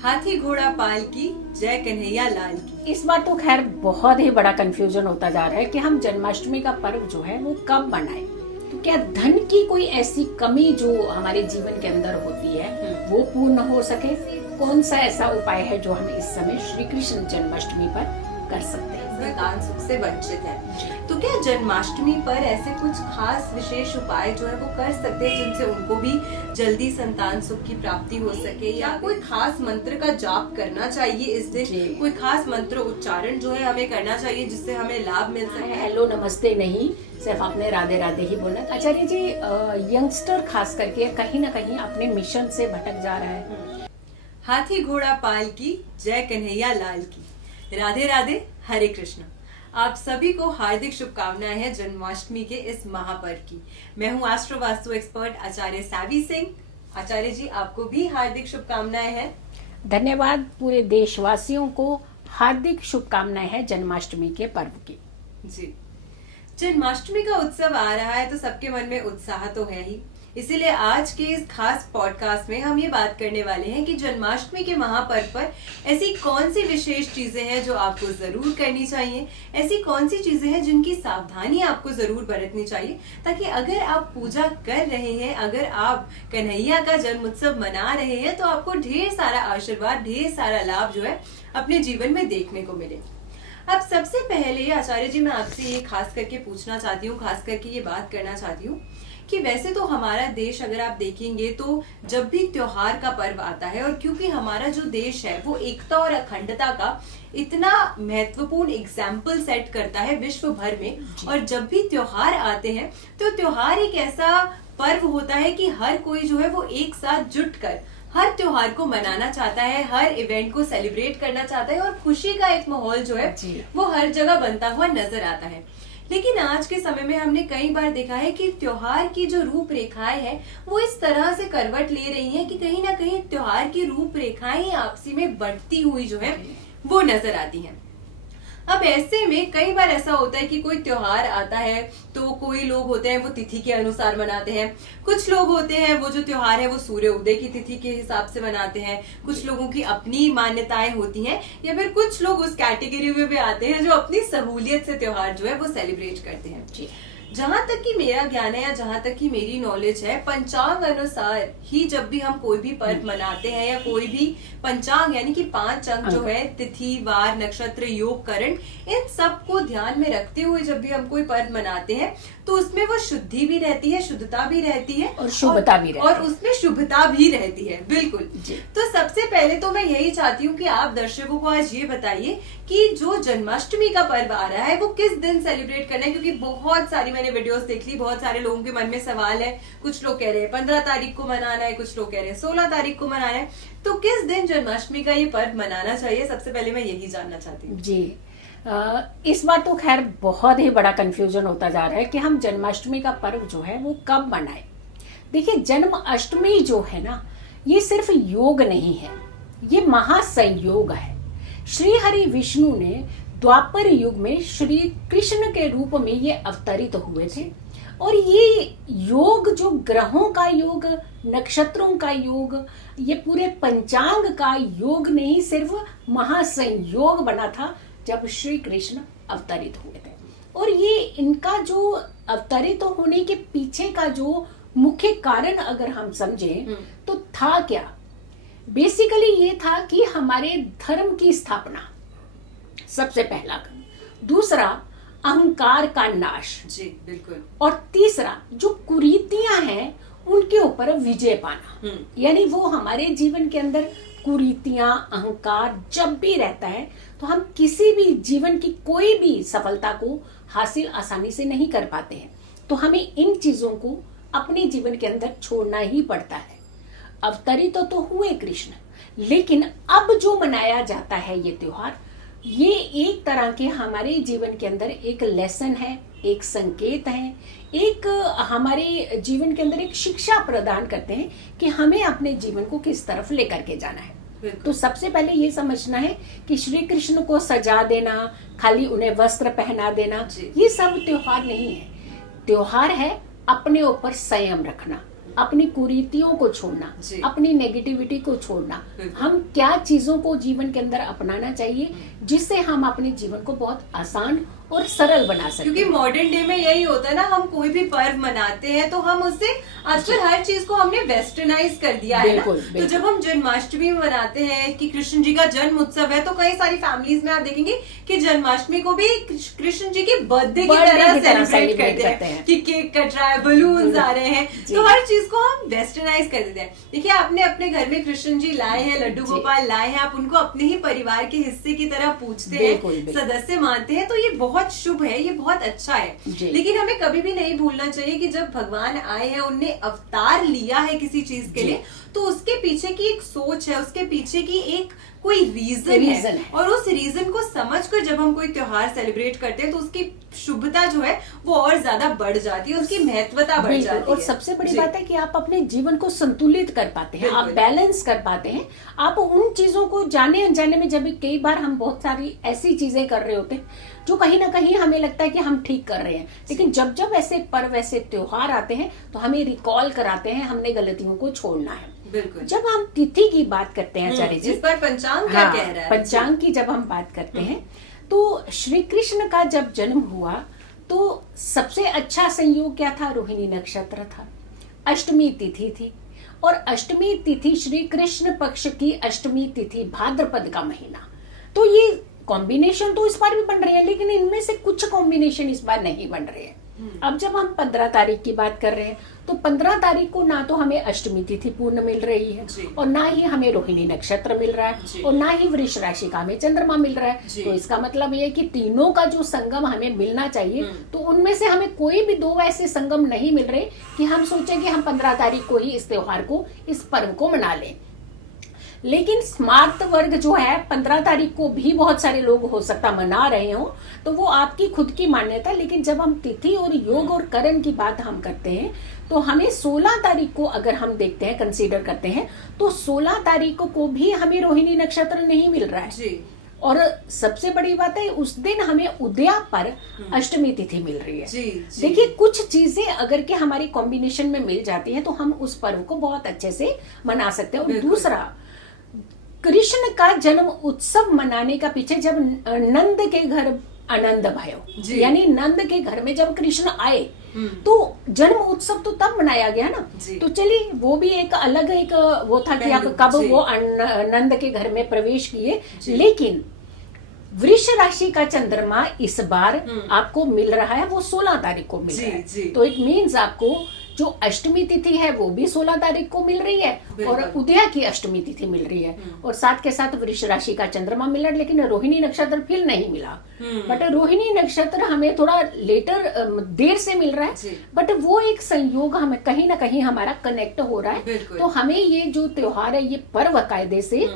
हाथी घोड़ा पाल की जय कन्हैया लाल की। इस बार तो खैर बहुत ही बड़ा कंफ्यूजन होता जा रहा है कि हम जन्माष्टमी का पर्व जो है वो कब मनाएं। तो क्या धन की कोई ऐसी कमी जो हमारे जीवन के अंदर होती है वो पूर्ण हो सके? कौन सा ऐसा उपाय है जो हम इस समय श्री कृष्ण जन्माष्टमी पर कर सकते हैं? संतान सुख से वंचित है, तो क्या जन्माष्टमी पर ऐसे कुछ खास विशेष उपाय जो है वो कर सकते हैं जिनसे उनको भी जल्दी संतान सुख की प्राप्ति हो सके, या कोई खास मंत्र का जाप करना चाहिए इस दिन? कोई खास मंत्र उच्चारण जो है हमें करना चाहिए जिससे हमें लाभ मिल सके? हेलो नमस्ते नहीं, सिर्फ आपने राधे राधे ही बोलना। आचार्य जी, यंगस्टर खास करके कहीं ना कहीं अपने मिशन से भटक जा रहा है। हाथी घोड़ा पाल की जय कन्हैया लाल की। राधे राधे, हरे कृष्ण। आप सभी को हार्दिक शुभकामनाएं हैं जन्माष्टमी के इस महापर्व की। मैं हूं एस्ट्रो वास्तु एक्सपर्ट आचार्य सावी सिंह। आचार्य जी, आपको भी हार्दिक शुभकामनाएं हैं। धन्यवाद। पूरे देशवासियों को हार्दिक शुभकामनाएं हैं जन्माष्टमी के पर्व की। जी, जन्माष्टमी का उत्सव आ रहा है तो सबके मन में उत्साह तो है ही। इसीलिए आज के इस खास पॉडकास्ट में हम ये बात करने वाले हैं कि जन्माष्टमी के महापर्व पर ऐसी कौन सी विशेष चीजें हैं जो आपको जरूर करनी चाहिए, ऐसी कौन सी चीजें हैं जिनकी सावधानी आपको जरूर बरतनी चाहिए, ताकि अगर आप पूजा कर रहे हैं, अगर आप कन्हैया का जन्म उत्सव मना रहे हैं तो आपको ढेर सारा आशीर्वाद, ढेर सारा लाभ जो है अपने जीवन में देखने को मिले। अब सबसे पहले आचार्य जी, मैं आपसे ये खास करके पूछना चाहती हूँ, खास करके ये बात करना चाहती हूँ कि वैसे तो हमारा देश अगर आप देखेंगे तो जब भी त्योहार का पर्व आता है, और क्योंकि हमारा जो देश है वो एकता और अखंडता का इतना महत्वपूर्ण एग्जाम्पल सेट करता है विश्व भर में, और जब भी त्योहार आते हैं तो त्योहार एक ऐसा पर्व होता है कि हर कोई जो है वो एक साथ जुट कर हर त्योहार को मनाना चाहता है, हर इवेंट को सेलिब्रेट करना चाहता है, और खुशी का एक माहौल जो है वो हर जगह बनता हुआ नजर आता है। लेकिन आज के समय में हमने कई बार देखा है कि त्योहार की जो रूपरेखाएं हैं वो इस तरह से करवट ले रही हैं कि कहीं ना कहीं त्योहार की रूपरेखाएं आपसी में बढ़ती हुई जो है वो नजर आती हैं। अब ऐसे में कई बार ऐसा होता है कि कोई त्योहार आता है तो कोई लोग होते हैं वो तिथि के अनुसार मनाते हैं, कुछ लोग होते हैं वो जो त्योहार है वो सूर्य उदय की तिथि के हिसाब से मनाते हैं, कुछ लोगों की अपनी मान्यताएं होती हैं, या फिर कुछ लोग उस कैटेगरी में भी आते हैं जो अपनी सहूलियत से त्योहार जो है वो सेलिब्रेट करते हैं। जहां तक कि मेरा ज्ञान है या जहां तक कि मेरी नॉलेज है, पंचांग अनुसार ही जब भी हम कोई भी पर्व मनाते हैं, या कोई भी पंचांग यानी कि 5 अंक जो है, तिथि, वार, नक्षत्र, योग, करण, इन सब को ध्यान में रखते हुए जब भी हम कोई पर्व मनाते हैं तो उसमें वो शुद्धि भी रहती है, शुद्धता भी रहती है, और शुभता भी रहती है, और उसमें शुभता भी रहती है। बिल्कुल। तो सबसे पहले तो मैं यही चाहती हूँ कि आप दर्शकों को आज ये बताइए कि जो जन्माष्टमी का पर्व आ रहा है वो किस दिन सेलिब्रेट करना है, क्योंकि बहुत सारी मैंने वीडियोस देख ली, बहुत सारे लोगों के मन में सवाल है। कुछ लोग कह रहे हैं 15 तारीख को मनाना है, कुछ लोग कह रहे हैं 16 तारीख को मनाना है। तो किस दिन जन्माष्टमी का ये पर्व मनाना चाहिए, सबसे पहले मैं यही जानना चाहती हूँ। जी, इस बार तो खैर बहुत ही बड़ा कंफ्यूजन होता जा रहा है कि हम जन्माष्टमी का पर्व जो है वो कब मनाएं। देखिए, जन्माष्टमी जो है ना, ये सिर्फ योग नहीं है, ये महासंयोग है। श्री हरि विष्णु ने द्वापर युग में श्री कृष्ण के रूप में ये अवतरित हुए थे, और ये योग जो ग्रहों का योग, नक्षत्रों का योग, ये पूरे पंचांग का योग नहीं, सिर्फ महासंयोग बना था जब श्री कृष्ण अवतरित हुए थे। और ये इनका जो अवतरित होने के पीछे का जो मुख्य कारण अगर हम समझें तो था क्या, बेसिकली ये था कि हमारे धर्म की स्थापना, सबसे पहला। दूसरा, अहंकार का नाश। जी बिल्कुल। और तीसरा, जो कुरीतियां हैं उनके ऊपर विजय पाना। यानी वो हमारे जीवन के अंदर कुरीतियां, अहंकार जब भी रहता है तो हम किसी भी जीवन की कोई भी सफलता को हासिल आसानी से नहीं कर पाते हैं। तो हमें इन चीजों को अपने जीवन के अंदर छोड़ना ही पड़ता है। अवतरित तो हुए कृष्ण, लेकिन अब जो मनाया जाता है ये त्योहार, ये एक तरह के हमारे जीवन के अंदर एक लेसन है, एक संकेत है, एक हमारे जीवन के अंदर एक शिक्षा प्रदान करते हैं कि हमें अपने जीवन को किस तरफ लेकर के जाना है। तो सबसे पहले ये समझना है कि श्री कृष्ण को सजा देना, खाली उन्हें वस्त्र पहना देना, ये सब त्योहार नहीं है। त्योहार है अपने ऊपर संयम रखना, अपनी कुरीतियों को छोड़ना, जी। अपनी नेगेटिविटी को छोड़ना, बिल्कुल। हम क्या चीजों को जीवन के अंदर अपनाना चाहिए जिससे हम अपने जीवन को बहुत आसान और सरल बना सकते क्योंकि हैं। मॉडर्न डे में यही होता है ना, हम कोई भी पर्व मनाते हैं तो हम उससे आजकल हर चीज को हमने वेस्टर्नाइज कर दिया है ना। बिल्कुल, तो बिल्कुल। जब हम जन्माष्टमी मनाते हैं कि कृष्ण जी का जन्म उत्सव है, तो कई सारी फैमिलीज में आप देखेंगे कि जन्माष्टमी को भी कृष्ण जी की बर्थडे की तरह सेलिब्रेट करते हैं कि केक कट रहा है, बलून्स आ रहे हैं, तो हर चीज को हम वेस्टर्नाइज कर देते हैं। देखिए, आपने अपने घर में कृष्ण जी लाए हैं, लड्डू जी। गोपाल लाए हैं, आप उनको अपने ही परिवार के हिस्से की तरह पूछते बिल्कुल, हैं, बिल्कुल। सदस्य मानते हैं, तो ये बहुत शुभ है, ये बहुत अच्छा है। जी। लेकिन हमें कभी भी नहीं भूलना चाहिए कि जब भगवान आए हैं, उनने अवतार लिया है किसी चीज के जी। लिए, तो उसके पीछे की एक सोच है, उसके पीछे की एक कोई रीजन रीजन है। और उस रीजन को समझकर जब हम कोई त्योहार सेलिब्रेट करते हैं तो उसकी शुभता जो है वो और ज्यादा बढ़ जाती है, उसकी महत्वता बढ़ बिल्कुल। जाती है। और सबसे बड़ी जी। बात है कि आप अपने जीवन को संतुलित कर पाते हैं, आप बिल्कुल। बैलेंस कर पाते हैं। आप उन चीजों को जाने अनजाने में, जब कई बार हम बहुत सारी ऐसी चीजें कर रहे होते हैं जो कहीं ना कहीं हमें लगता है कि हम ठीक कर रहे हैं, लेकिन जब जब ऐसे पर्व, ऐसे त्योहार आते हैं तो हमें रिकॉल कराते हैं हमने गलतियों को छोड़ना है। बिल्कुल। जब हम तिथि की बात करते हैं आचार्य जी, इस पर पंचांग क्या कह रहा है? पंचांग की जब हम बात करते हैं तो श्री कृष्ण का जब जन्म हुआ तो सबसे अच्छा संयोग क्या था? रोहिणी नक्षत्र था, अष्टमी तिथि थी, और अष्टमी तिथि श्री कृष्ण पक्ष की अष्टमी तिथि, भाद्रपद का महीना। तो ये कॉम्बिनेशन तो इस बार भी बन रहे हैं, लेकिन इनमें से कुछ कॉम्बिनेशन इस बार नहीं बन रहे हैं। अब जब हम 15 तारीख की बात कर रहे हैं तो 15 तारीख को ना तो हमें अष्टमी तिथि पूर्ण मिल रही है जी। और ना ही हमें रोहिणी नक्षत्र मिल रहा जी। है और ना ही वृष राशि का हमें चंद्रमा मिल रहा जी। है। तो इसका मतलब ये है कि तीनों का जो संगम हमें मिलना चाहिए, तो उनमें से हमें कोई भी दो ऐसे संगम नहीं मिल रहे कि हम सोचें कि हम 15 तारीख को ही इस त्योहार को, इस पर्व को मना लें। लेकिन स्मार्ट वर्ग जो है 15 तारीख को भी बहुत सारे लोग हो सकता मना रहे हो, तो वो आपकी खुद की मान्यता। लेकिन जब हम तिथि और योग और करण की बात हम करते हैं तो हमें 16 तारीख को अगर हम देखते हैं, कंसीडर करते हैं, तो 16 तारीख को भी हमें रोहिणी नक्षत्र नहीं मिल रहा है। जी। और सबसे बड़ी बात है उस दिन हमें उदया पर अष्टमी तिथि मिल रही है। जी, जी। देखिए, कुछ चीजें अगर के हमारी कॉम्बिनेशन में मिल जाती हैं तो हम उस पर्व को बहुत अच्छे से मना सकते हैं। और बिल्कुल। दूसरा, कृष्ण का जन्म उत्सव मनाने का पीछे, जब नंद के घर आनंद भयो, जी। यानी नंद के घर में जब कृष्ण आए तो जन्म उत्सव तो तब मनाया गया ना। जी। तो चलिए, वो भी एक अलग एक वो था कि आप पहलू, कब जी। वो नंद के घर में प्रवेश किए। जी। लेकिन वृष राशि का चंद्रमा इस बार आपको मिल रहा है, वो 16 तारीख को मिल जी, रहा है। जी। तो इट मीन्स आपको जो अष्टमी तिथि है वो भी 16 तारीख को मिल रही है और बिल्कुल। उदया की अष्टमी तिथि मिल रही है, और साथ के साथ वृष राशि का चंद्रमा मिल रहा है। लेकिन रोहिणी नक्षत्र फिर नहीं मिला, बट रोहिणी नक्षत्र हमें थोड़ा लेटर, देर से मिल रहा जी। है, बट वो एक संयोग हमें कहीं ना कहीं हमारा कनेक्ट हो रहा है। बिल्कुल। तो हमें ये जो त्योहार है, ये पर्व कायदे से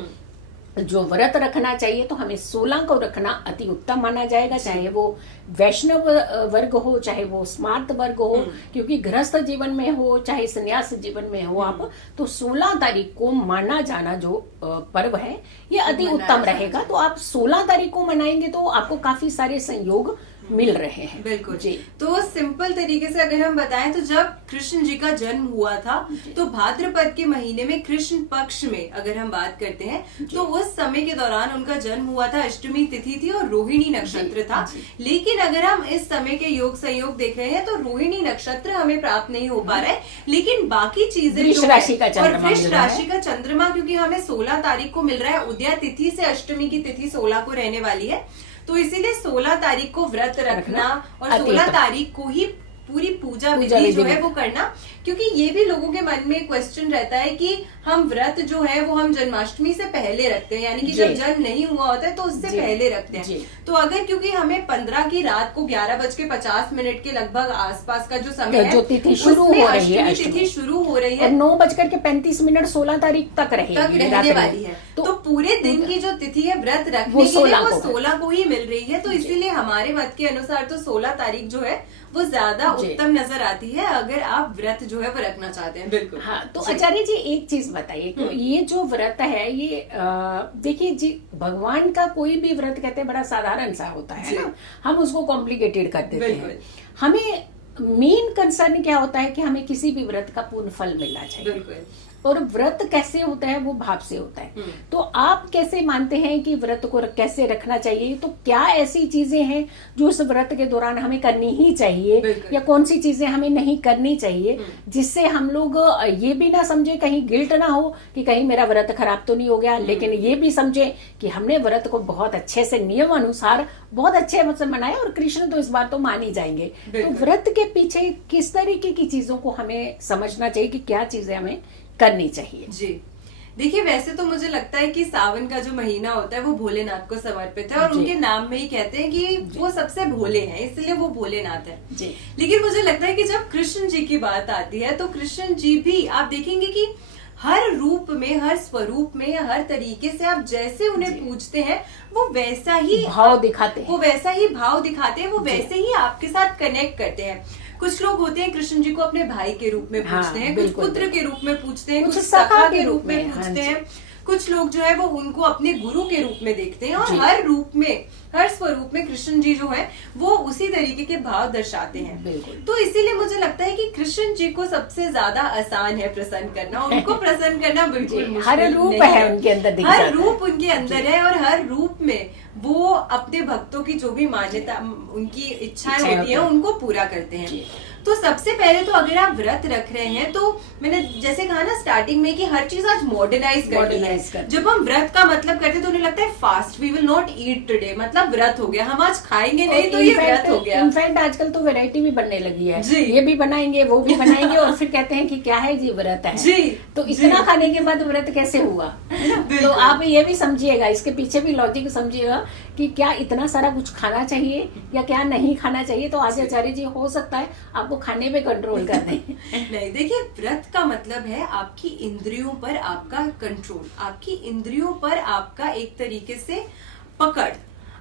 जो व्रत रखना चाहिए तो हमें 16 को रखना अति उत्तम माना जाएगा, चाहे वो वैष्णव वर्ग हो, चाहे वो स्मार्त वर्ग हो, क्योंकि गृहस्थ जीवन में हो चाहे संन्यास जीवन में हो आप, तो 16 तारीख को माना जाना जो पर्व है ये अति उत्तम रहेगा। तो आप 16 तारीख को मनाएंगे तो आपको काफी सारे संयोग मिल रहे हैं। बिल्कुल जी। तो सिंपल तरीके से अगर हम बताएं तो जब कृष्ण जी का जन्म हुआ था तो भाद्रपद के महीने में कृष्ण पक्ष में अगर हम बात करते हैं तो उस समय के दौरान उनका जन्म हुआ था, अष्टमी तिथि थी और रोहिणी नक्षत्र था। लेकिन अगर हम इस समय के योग संयोग देख रहे हैं तो रोहिणी नक्षत्र हमें प्राप्त नहीं हो पा रहा है, लेकिन बाकी चीजें वृष जो राशि का है, और चंद्रमा वृष मिल रहा है। राशि का चंद्रमा क्योंकि हमें 16 तारीख को मिल रहा है, उदया तिथि से अष्टमी की तिथि 16 को रहने वाली है, तो इसीलिए 16 तारीख को व्रत रखना और अति 16 उत्तम। तारीख को ही पूरी पूजा पूजा विधि जो विधि है वो करना, क्योंकि ये भी लोगों के मन में क्वेश्चन रहता है कि हम व्रत जो है वो हम जन्माष्टमी से पहले रखते हैं, यानी कि जब जी। जन्म नहीं हुआ होता है तो उससे जी। पहले रखते जी। हैं। तो अगर क्योंकि हमें 15 की रात को 11:50 के लगभग आसपास का जो समय है जो तिथि शुरू उसमें हो रही है, अष्टमी तिथि शुरू हो रही और है 9:35 16 तारीख तक रहेगी, रहने रात्रि में। वाली है। तो पूरे दिन की जो तिथि है व्रत रखने वो के लिए 16 वो को है। 16 को ही मिल रही है, तो इसीलिए हमारे मत के अनुसार तो 16 तारीख जो है वो ज्यादा जी। उत्तम नजर आती है अगर आप व्रत जो है वो रखना चाहते हैं। बिल्कुल। हाँ, तो जी। आचार्य जी एक चीज बताइए, तो ये जो व्रत है ये देखिए जी, भगवान का कोई भी व्रत कहते हैं बड़ा साधारण सा होता है जी। ना, हम उसको कॉम्प्लिकेटेड कर देते बिल्कुल। हैं। हमें मेन कंसर्न क्या होता है कि हमें किसी भी व्रत का पूर्ण फल मिलना चाहिए। बिल्कुल। और व्रत कैसे होता है, वो भाव से होता है। तो आप कैसे मानते हैं कि व्रत को कैसे रखना चाहिए? तो क्या ऐसी चीजें हैं जो उस व्रत के दौरान हमें करनी ही चाहिए, या कौन सी चीजें हमें नहीं करनी चाहिए, जिससे हम लोग ये भी ना समझे, कहीं गिल्ट ना हो कि कहीं मेरा व्रत खराब तो नहीं हो गया, लेकिन ये भी समझे कि हमने व्रत को बहुत अच्छे से नियम अनुसार बहुत अच्छे मतलब मनाया, और कृष्ण तो इस बार तो मान ही जाएंगे। तो व्रत के पीछे किस तरीके की चीजों को हमें समझना चाहिए कि क्या चीजें हमें करनी चाहिए? जी देखिए, वैसे तो मुझे लगता है कि सावन का जो महीना होता है वो भोलेनाथ को समर्पित है, और उनके नाम में ही कहते हैं कि वो सबसे भोले हैं, इसलिए वो भोलेनाथ है जी। लेकिन मुझे लगता है कि जब कृष्ण जी की बात आती है तो कृष्ण जी भी आप देखेंगे कि हर रूप में, हर स्वरूप में, हर तरीके से आप जैसे उन्हें पूजते हैं वो वैसा ही भाव दिखाते हैं, वो वैसा ही भाव दिखाते हैं, वो वैसे ही आपके साथ कनेक्ट करते हैं। कुछ लोग होते हैं कृष्ण जी को अपने भाई के रूप में पूजते हैं, कुछ पुत्र के रूप में पूजते हैं, कुछ सखा के रूप में पूजते हैं, कुछ लोग जो है वो उनको अपने गुरु के रूप में देखते हैं, और हर रूप में, हर स्वरूप में कृष्ण जी जो है वो उसी तरीके के भाव दर्शाते हैं। तो इसीलिए मुझे लगता है कि कृष्ण जी को सबसे ज्यादा आसान है प्रसन्न करना, उनको प्रसन्न करना बिल्कुल मुश्किल हर रूप है उनके अंदर, हर रूप उनके अंदर है, और हर रूप में वो अपने भक्तों की जो भी मान्यता, उनकी इच्छाएं होती हैं उनको पूरा करते हैं। तो सबसे पहले तो अगर आप व्रत रख रहे हैं, तो मैंने जैसे कहा ना स्टार्टिंग में कि हर चीज आज मॉडर्नाइज करनी है। जब हम व्रत का मतलब करते हैं तो उन्हें लगता है fast, we will not eat today, मतलब व्रत हो गया, हम आज खाएंगे नहीं, तो ये व्रत हो गया। इनफैक्ट आजकल तो वैरायटी भी बनने लगी है, ये भी बनाएंगे, वो भी बनाएंगे, और फिर कहते हैं कि क्या है जी, व्रत है जी। तो इतना खाने के बाद व्रत कैसे हुआ? तो आप ये भी समझिएगा, इसके पीछे भी लॉजिक समझिएगा कि क्या इतना सारा कुछ खाना चाहिए या क्या नहीं खाना चाहिए। तो आज आचार्य जी हो सकता है आपको खाने पे कंट्रोल कर दें। नहीं, देखिए, व्रत का मतलब है आपकी इंद्रियों पर आपका कंट्रोल, आपकी इंद्रियों पर आपका एक तरीके से पकड़।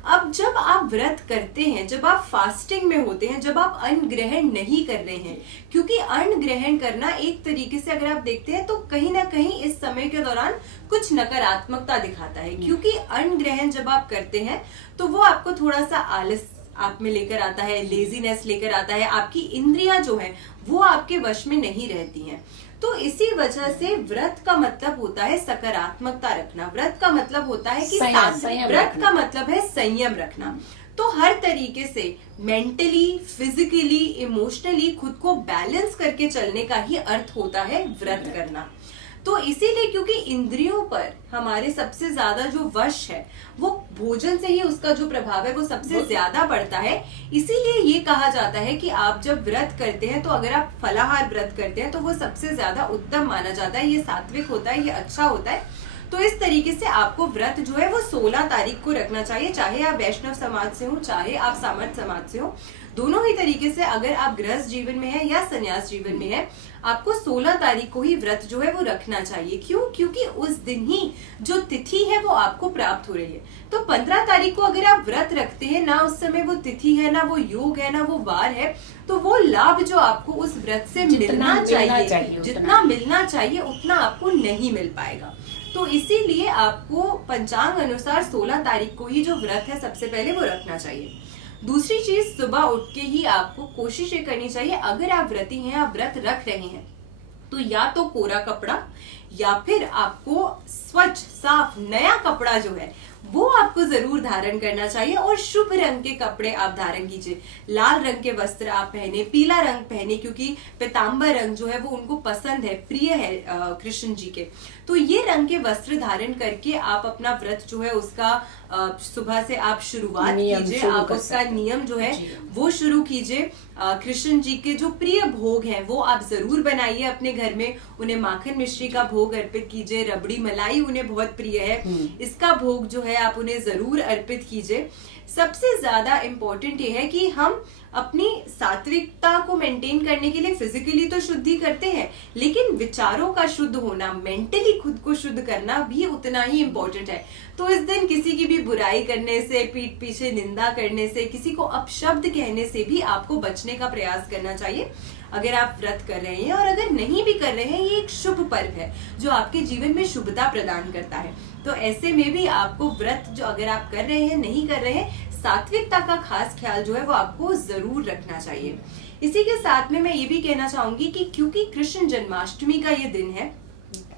अब जब आप व्रत करते हैं, जब आप फास्टिंग में होते हैं, जब आप अन्न ग्रहण नहीं कर रहे हैं, क्योंकि अन्न ग्रहण करना एक तरीके से अगर आप देखते हैं तो कहीं ना कहीं इस समय के दौरान कुछ नकारात्मकता दिखाता है, क्योंकि अन्न ग्रहण जब आप करते हैं तो वो आपको थोड़ा सा आलस आप में लेकर आता है, लेजीनेस लेकर आता है, आपकी इंद्रियां जो है वो आपके वश में नहीं रहती हैं। तो इसी वजह से व्रत का मतलब होता है सकारात्मकता रखना, व्रत का मतलब होता है कि व्रत का मतलब है संयम रखना। तो हर तरीके से मेंटली, फिजिकली, इमोशनली खुद को बैलेंस करके चलने का ही अर्थ होता है व्रत करना। तो इसीलिए क्योंकि इंद्रियों पर हमारे सबसे ज्यादा जो वश है वो भोजन से ही, उसका जो प्रभाव है वो सबसे ज्यादा पड़ता है। इसीलिए ये कहा जाता है कि आप जब व्रत करते हैं तो अगर आप फलाहार व्रत करते हैं तो वो सबसे ज्यादा उत्तम माना जाता है, ये सात्विक होता है, ये अच्छा होता है। तो इस तरीके से आपको व्रत जो है वो 16 तारीख को रखना चाहिए, चाहे आप वैष्णव समाज से हो, चाहे आप सामर्थ समाज से हो। दोनों ही तरीके से अगर आप गृहस्थ जीवन में है या संन्यास जीवन में है, आपको 16 तारीख को ही व्रत जो है वो रखना चाहिए। क्यों? क्योंकि उस दिन ही जो तिथि है वो आपको प्राप्त हो रही है। तो 15 तारीख को अगर आप व्रत रखते हैं, ना उस समय वो तिथि है, ना वो योग है, ना वो वार है, तो वो लाभ जो आपको उस व्रत से मिलना चाहिए, जितना मिलना चाहिए उतना आपको नहीं मिल पाएगा। तो इसीलिए आपको पंचांग अनुसार 16 तारीख को ही जो व्रत है सबसे पहले वो रखना चाहिए। दूसरी चीज, सुबह उठ के ही आपको कोशिश ये करनी चाहिए, अगर आप व्रती हैं, आप व्रत रख रहे हैं, तो या तो कोरा कपड़ा या फिर आपको स्वच्छ साफ नया कपड़ा जो है वो आपको जरूर धारण करना चाहिए, और शुभ रंग के कपड़े आप धारण कीजिए। लाल रंग के वस्त्र आप पहने, पीला रंग पहने, क्योंकि पीतांबर रंग जो है वो उनको पसंद है, प्रिय है कृष्ण जी के। तो ये रंग के वस्त्र धारण करके आप अपना व्रत जो है उसका सुबह से आप शुरुआत कीजिए, आप उसका नियम जो है वो शुरू कीजिए। कृष्ण जी के जो प्रिय भोग हैं वो आप जरूर बनाइए अपने घर में, उन्हें माखन मिश्री का भोग अर्पित कीजिए, रबड़ी मलाई उन्हें बहुत प्रिय है, इसका भोग जो है आप उन्हें जरूर अर्पित कीजिए। सबसे ज्यादा इम्पोर्टेंट ये है कि हम अपनी सात्विकता को मेंटेन करने के लिए फिजिकली तो शुद्धि करते हैं, लेकिन विचारों का शुद्ध होना, मेंटली खुद को शुद्ध करना भी उतना ही इम्पोर्टेंट है। तो इस दिन किसी की भी बुराई करने से, पीठ पीछे निंदा करने से, किसी को अपशब्द कहने से भी आपको बचने का प्रयास करना चाहिए अगर आप व्रत कर रहे हैं। और अगर नहीं भी कर रहे हैं, ये एक शुभ पर्व है जो आपके जीवन में शुभता प्रदान करता है। तो ऐसे में भी आपको व्रत जो अगर आप कर रहे हैं, नहीं कर रहे हैं, सात्विकता का खास ख्याल जो है वो आपको जरूर रखना चाहिए। इसी के साथ में मैं ये भी कहना चाहूंगी कि क्योंकि कृष्ण जन्माष्टमी का ये दिन है,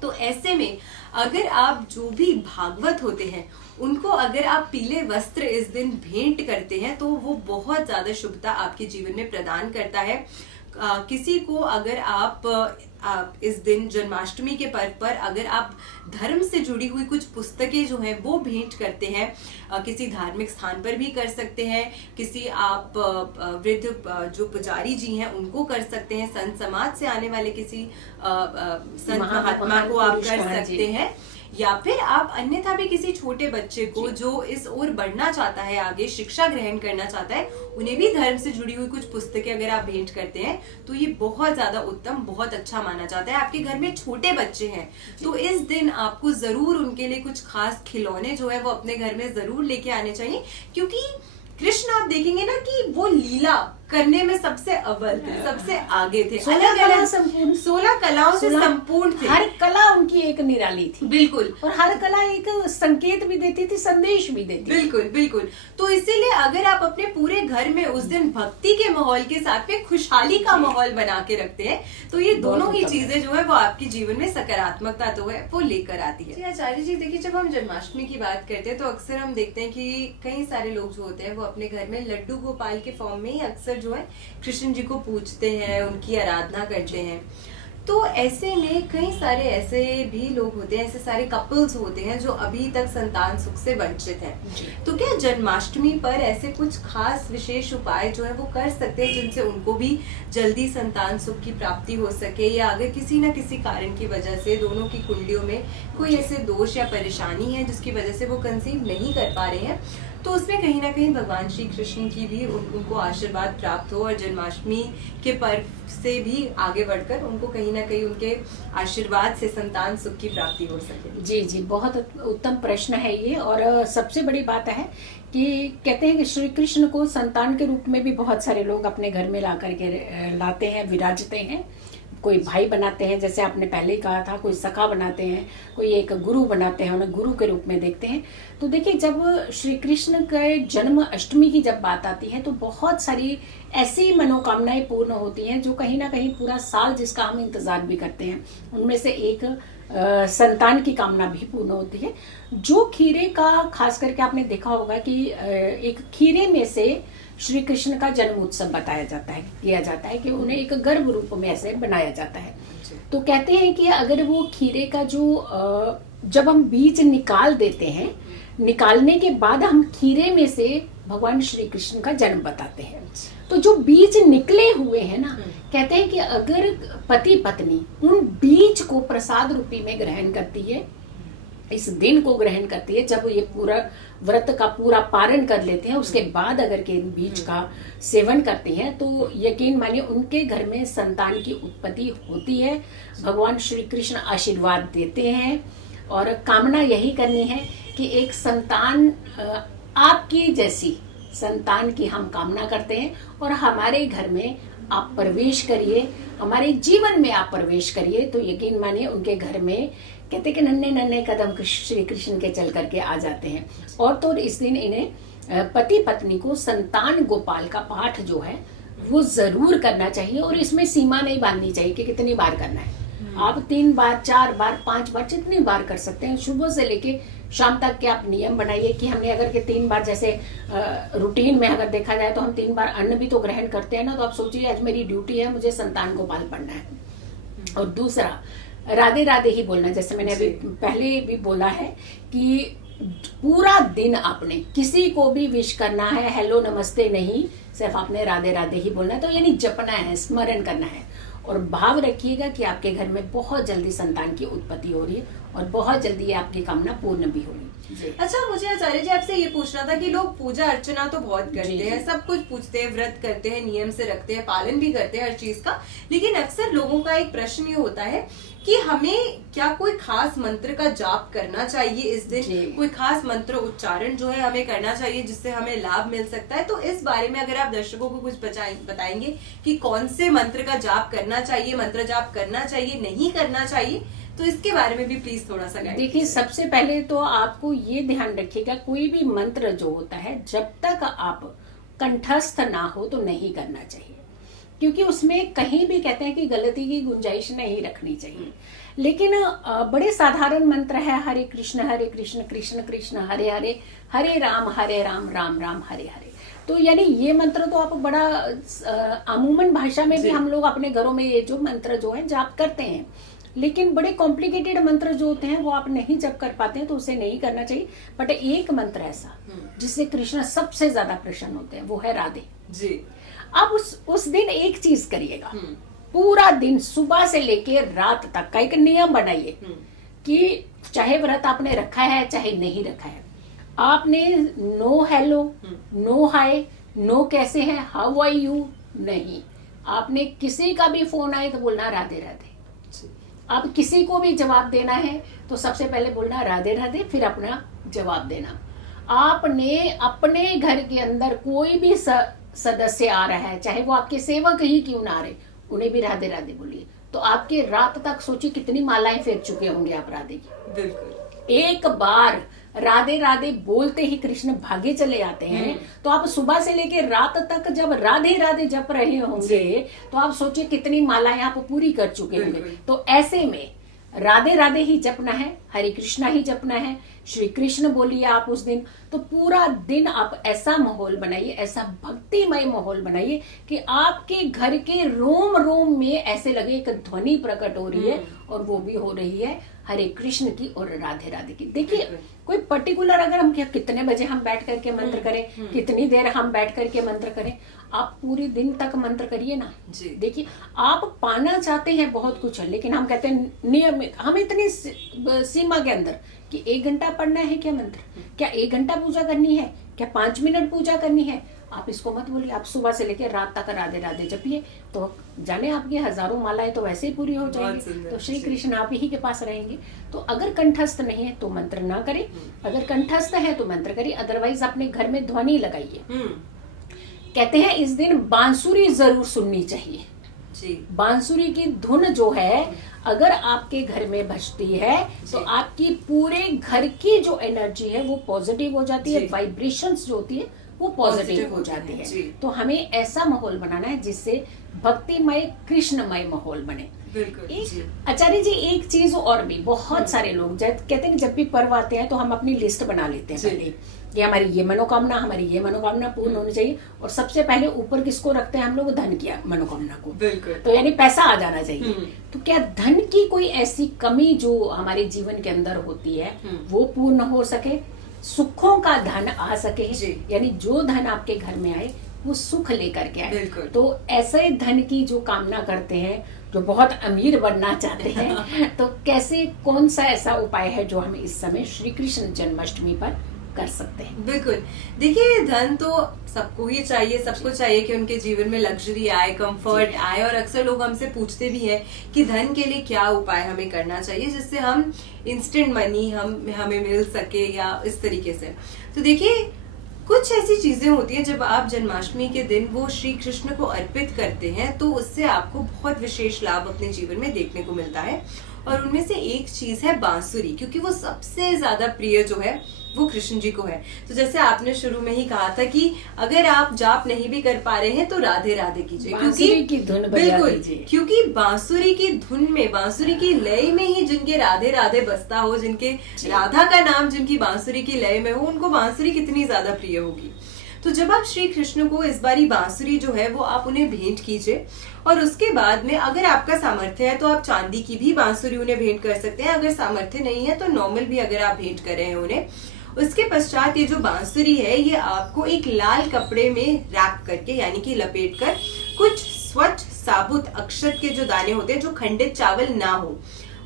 तो ऐसे में अगर आप जो भी भागवत होते हैं उनको अगर आप पीले वस्त्र इस दिन भेंट करते हैं तो वो बहुत ज्यादा शुभता आपके जीवन में प्रदान करता है। किसी को अगर आप इस दिन जन्माष्टमी के पर्व पर अगर आप धर्म से जुड़ी हुई कुछ पुस्तकें जो हैं वो भेंट करते हैं, किसी धार्मिक स्थान पर भी कर सकते हैं, किसी आप वृद्ध जो पुजारी जी हैं उनको कर सकते हैं, संत समाज से आने वाले किसी संत महात्मा को आप कर सकते हैं, या फिर आप अन्यथा भी किसी छोटे बच्चे को जो इस ओर बढ़ना चाहता है, आगे शिक्षा ग्रहण करना चाहता है, उन्हें भी धर्म से जुड़ी हुई कुछ पुस्तकें अगर आप भेंट करते हैं तो ये बहुत ज्यादा उत्तम, बहुत अच्छा माना जाता है। आपके घर में छोटे बच्चे हैं तो इस दिन आपको जरूर उनके लिए कुछ खास खिलौने जो है वो अपने घर में जरूर लेके आने चाहिए, क्योंकि कृष्ण आप देखेंगे ना कि वो लीला करने में सबसे अव्वल थे, सबसे आगे थे, 16 कलाओं से संपूर्ण थे। हर कला उनकी एक निराली थी, बिल्कुल, और हर कला एक संकेत भी देती थी, संदेश भी देती थी। बिल्कुल बिल्कुल। तो इसीलिए अगर आप अपने पूरे घर में उस दिन भक्ति के माहौल के साथ में खुशहाली का माहौल बना के रखते हैं तो ये दोनों ही चीजें जो है वो आपके जीवन में सकारात्मकता तो है वो लेकर आती है। आचार्य जी देखिए, जब हम जन्माष्टमी की बात करते हैं तो अक्सर हम देखते हैं कि कई सारे लोग जो होते हैं वो अपने घर में लड्डू गोपाल के फॉर्म में ही अक्सर जो है कृष्ण जी को पूजते हैं, उनकी आराधना करते हैं। तो ऐसे में कई सारे ऐसे भी लोग होते हैं, ऐसे सारे कपल्स होते हैं जो अभी तक संतान सुख से वंचित हैं। तो क्या जन्माष्टमी पर ऐसे कुछ खास विशेष उपाय जो है वो कर सकते हैं जिनसे उनको भी जल्दी संतान सुख की प्राप्ति हो सके, या अगर किसी न किसी कारण की वजह से दोनों की कुंडलियों में कोई ऐसे दोष या परेशानी है जिसकी वजह से वो कंसीव नहीं कर पा रहे हैं, तो उसमें कहीं ना कहीं भगवान श्री कृष्ण की भी उनको आशीर्वाद प्राप्त हो और जन्माष्टमी के पर्व से भी आगे बढ़कर उनको कहीं ना कहीं उनके आशीर्वाद से संतान सुख की प्राप्ति हो सके। जी जी, बहुत उत्तम प्रश्न है ये। और सबसे बड़ी बात है कि कहते हैं कि श्री कृष्ण को संतान के रूप में भी बहुत सारे लोग अपने घर में ला करके लाते हैं, विराजते हैं। कोई भाई बनाते हैं, जैसे आपने पहले ही कहा था, कोई सखा बनाते हैं, कोई एक गुरु बनाते हैं, उन्हें गुरु के रूप में देखते हैं। तो देखिए, जब श्री कृष्ण के जन्म अष्टमी की जब बात आती है तो बहुत सारी ऐसी मनोकामनाएं पूर्ण होती हैं जो कहीं ना कहीं पूरा साल जिसका हम इंतजार भी करते हैं, उनमें से एक संतान की कामना भी पूर्ण होती है। जो खीरे का, खास करके आपने देखा होगा कि एक खीरे में से श्री कृष्ण का जन्म उत्सव बताया जाता है, किया जाता है कि उन्हें एक गर्भ रूप में ऐसे बनाया जाता है। तो कहते हैं कि अगर वो खीरे का जो जब हम बीज निकाल देते हैं, निकालने के बाद हम खीरे में से भगवान श्री कृष्ण का जन्म बताते हैं। तो जो बीज निकले हुए हैं ना, कहते हैं कि अगर पति पत्नी उन बीज को प्रसाद रूपी में ग्रहण करती है, इस दिन को ग्रहण करती है, जब ये पूरा व्रत का पूरा पारण कर लेते हैं, उसके बाद अगर के बीज का सेवन करती हैं तो यकीन मानिए उनके घर में संतान की उत्पत्ति होती है। भगवान श्री कृष्ण आशीर्वाद देते हैं और कामना यही करनी है कि एक संतान आपकी जैसी संतान की हम कामना करते हैं और हमारे घर में आप प्रवेश करिए, हमारे जीवन में आप प्रवेश करिए, तो यकीन मानिए उनके घर में कहते कि नन्हे नन्हे कदम श्री कृष्ण के चल करके आ जाते हैं। और तो इस दिन इन्हें पति पत्नी को संतान गोपाल का पाठ जो है वो जरूर करना चाहिए, और इसमें सीमा नहीं बांधनी चाहिए कि कितनी बार करना है। आप 3 बार, 4 बार, 5 बार, जितनी बार कर सकते हैं। सुबह से लेके शाम तक के आप नियम बनाइए कि हमने अगर के 3 बार, जैसे रूटीन में अगर देखा जाए तो हम 3 बार अन्न भी तो ग्रहण करते हैं ना, तो आप सोचिए आज मेरी ड्यूटी है, मुझे संतान गोपाल पढ़ना है। और दूसरा, राधे राधे ही बोलना, जैसे मैंने अभी पहले भी बोला है कि पूरा दिन आपने किसी को भी विश करना है, हेलो नमस्ते नहीं, सिर्फ आपने राधे राधे ही बोलना है। तो यानी जपना है, स्मरण करना है, और भाव रखिएगा कि आपके घर में बहुत जल्दी संतान की उत्पत्ति हो रही है और बहुत जल्दी आपकी कामना पूर्ण भी होगी। अच्छा, मुझे आचार्य जी आपसे ये पूछना था कि लोग पूजा अर्चना तो बहुत करते हैं, सब कुछ पूछते हैं, व्रत करते हैं, नियम से रखते हैं, पालन भी करते हैं हर चीज का, लेकिन अक्सर लोगों का एक प्रश्न ये होता है कि हमें क्या कोई खास मंत्र का जाप करना चाहिए इस दिन, कोई खास मंत्र उच्चारण जो है हमें करना चाहिए जिससे हमें लाभ मिल सकता है। तो इस बारे में अगर आप दर्शकों को कुछ बताएंगे कि कौन से मंत्र का जाप करना चाहिए, मंत्र जाप करना चाहिए, नहीं करना चाहिए, तो इसके बारे में भी प्लीज थोड़ा सा गाइड। देखिए, सबसे पहले तो आपको ये ध्यान रखिएगा, कोई भी मंत्र जो होता है जब तक आप कंठस्थ ना हो तो नहीं करना चाहिए। क्योंकि उसमें कहीं भी कहते हैं कि गलती की गुंजाइश नहीं रखनी चाहिए। लेकिन बड़े साधारण मंत्र है, हरे कृष्ण कृष्ण कृष्ण हरे हरे, हरे राम राम राम हरे हरे। तो यानी ये मंत्र तो आप बड़ा अमूमन भाषा में भी हम लोग अपने घरों में ये जो मंत्र जो है जाप करते हैं, लेकिन बड़े कॉम्प्लिकेटेड मंत्र जो होते हैं वो आप नहीं जप कर पाते हैं तो उसे नहीं करना चाहिए। बट एक मंत्र ऐसा जिससे कृष्ण सबसे ज्यादा प्रसन्न होते हैं वो है राधे जी। अब उस दिन एक चीज करिएगा, पूरा दिन सुबह से लेके रात तक का एक नियम बनाइए कि चाहे व्रत आपने रखा है चाहे नहीं रखा है, आपने नो हेलो, नो हाय, नो कैसे हैं, हाउ आर यू नहीं। आपने किसी का भी फोन आए तो बोलना राधे राधे। अब किसी को भी जवाब देना है तो सबसे पहले बोलना राधे राधे, फिर अपना जवाब देना। आपने अपने घर के अंदर कोई भी सदस्य आ रहा है, चाहे वो आपके सेवक ही क्यों ना आ रहे, उन्हें भी राधे राधे बोलिए। तो आपके रात तक सोचिए कितनी मालाएं फेंक चुके होंगे आप राधे की। बिल्कुल। एक बार राधे राधे बोलते ही कृष्ण भागे चले आते हैं। तो आप सुबह से लेके रात तक जब राधे राधे जप रहे होंगे तो आप सोचिए कितनी मालाएं आप पूरी कर चुके होंगे। तो ऐसे में राधे राधे ही जपना है, हरे कृष्णा ही जपना है, श्री कृष्ण बोलिए आप उस दिन। तो पूरा दिन आप ऐसा माहौल बनाइए, ऐसा भक्तिमय माहौल बनाइए कि आपके घर के रोम रोम में ऐसे लगे एक ध्वनि प्रकट हो रही है, और वो भी हो रही है हरे कृष्ण की और राधे राधे की। देखिए कोई पर्टिकुलर अगर हम कितने बजे हम बैठ करके मंत्र करें, कितनी देर हम बैठ करके मंत्र करें, आप पूरे दिन तक मंत्र करिए ना। देखिए आप पाना चाहते हैं बहुत कुछ है, लेकिन हम कहते हैं नियमित, हम इतनी सीमा के अंदर कि 1 घंटा पढ़ना है क्या मंत्र, क्या 1 घंटा पूजा करनी है, क्या 5 मिनट पूजा करनी है। आप इसको मत बोलिए, आप सुबह से लेकर रात तक राधे राधे जपिए, तो जाने आपकी हजारों मालाएं तो वैसे ही पूरी हो जाएंगी। तो श्री कृष्ण आप ही के पास रहेंगे। तो अगर कंठस्थ नहीं है तो मंत्र ना करें, अगर कंठस्थ है तो मंत्र करिए, अदरवाइज अपने घर में ध्वनि लगाइए। कहते हैं इस दिन बांसुरी जरूर सुननी चाहिए जी। बांसुरी की धुन जो है अगर आपके घर में बजती है तो आपकी पूरे घर की जो एनर्जी है वो पॉजिटिव हो जाती है, वाइब्रेशंस जो होती है वो पॉजिटिव हो जाती है। तो हमें ऐसा माहौल बनाना है जिससे भक्तिमय कृष्णमय माहौल बने। आचार्य जी एक चीज और भी, बहुत सारे लोग कहते हैं कि जब भी पर्व आते हैं तो हम अपनी लिस्ट बना लेते हैं पहले कि हमारी ये मनोकामना पूर्ण होनी चाहिए, और सबसे पहले ऊपर किसको रखते हैं हम लोग, धन की मनोकामना को। तो यानी पैसा आ जाना चाहिए। तो क्या धन की कोई ऐसी कमी जो हमारे जीवन के अंदर होती है वो पूर्ण हो सके, सुखों का धन आ सके, यानी जो धन आपके घर में आए वो सुख लेकर के आए। तो ऐसे धन की जो कामना करते हैं, जो बहुत अमीर बनना चाहते हैं, तो कैसे कौन सा ऐसा उपाय है जो हम इस समय श्री कृष्ण जन्माष्टमी पर कर सकते हैं? बिल्कुल, देखिए धन तो सबको ही चाहिए, सबको चाहिए कि उनके जीवन में लग्जरी आए, कंफर्ट आए, और अक्सर लोग हमसे पूछते भी हैं कि धन के लिए क्या उपाय हमें करना चाहिए जिससे हम इंस्टेंट मनी हमें मिल सके या इस तरीके से। तो देखिए कुछ ऐसी चीजें होती हैं जब आप जन्माष्टमी के दिन वो श्री कृष्ण को अर्पित करते हैं तो उससे आपको बहुत विशेष लाभ अपने जीवन में देखने को मिलता है, और उनमें से एक चीज है बांसुरी, क्योंकि वो सबसे ज्यादा प्रिय जो है वो कृष्ण जी को है। तो जैसे आपने शुरू में ही कहा था कि अगर आप जाप नहीं भी कर पा रहे हैं तो राधे राधे कीजिए, क्योंकि बांसुरी की धुन में, बांसुरी की लय में ही जिनके राधे राधे बसता हो, जिनके राधा का नाम जिनकी बांसुरी की लय में हो, उनको बांसुरी कितनी ज्यादा प्रिय होगी। तो जब आप श्री कृष्ण को इस बारी बांसुरी जो है वो आप उन्हें भेंट कीजिए, और उसके बाद में अगर आपका सामर्थ्य है तो आप चांदी की भी बांसुरी उन्हें भेंट कर सकते हैं। अगर सामर्थ्य नहीं है तो नॉर्मल भी अगर आप भेंट कर रहे हैं उन्हें। उसके पश्चात ये जो बांसुरी है ये आपको एक लाल कपड़े में रैप करके, यानी कि लपेट कर, कुछ स्वच्छ साबुत अक्षत के जो दाने होते हैं, जो खंडित चावल ना हो,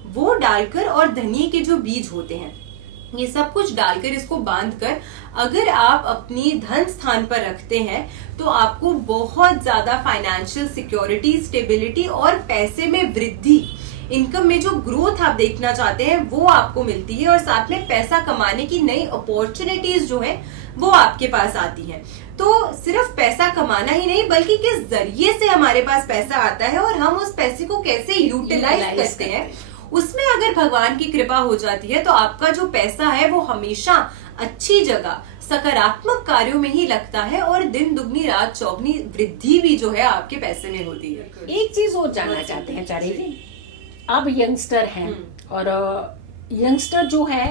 वो डालकर, और धनिये के जो बीज होते हैं, ये सब कुछ डालकर इसको बांधकर अगर आप अपनी धन स्थान पर रखते हैं तो आपको बहुत ज्यादा फाइनेंशियल सिक्योरिटी, स्टेबिलिटी और पैसे में वृद्धि, इनकम में जो ग्रोथ आप देखना चाहते हैं वो आपको मिलती है, और साथ में पैसा कमाने की नई अपॉर्चुनिटीज जो है वो आपके पास आती हैं। तो सिर्फ पैसा कमाना ही नहीं बल्कि किस जरिए से हमारे पास पैसा आता है और हम उस पैसे को कैसे यूटिलाइज करते हैं, उसमें अगर भगवान की कृपा हो जाती है तो आपका जो पैसा है वो हमेशा अच्छी जगह, सकारात्मक कार्यों में ही लगता है और दिन दुगनी रात चौगनी वृद्धि भी जो है आपके पैसे में होती है। एक चीज और जानना चाहते हैं चारी जी, अब यंगस्टर हैं और यंगस्टर जो है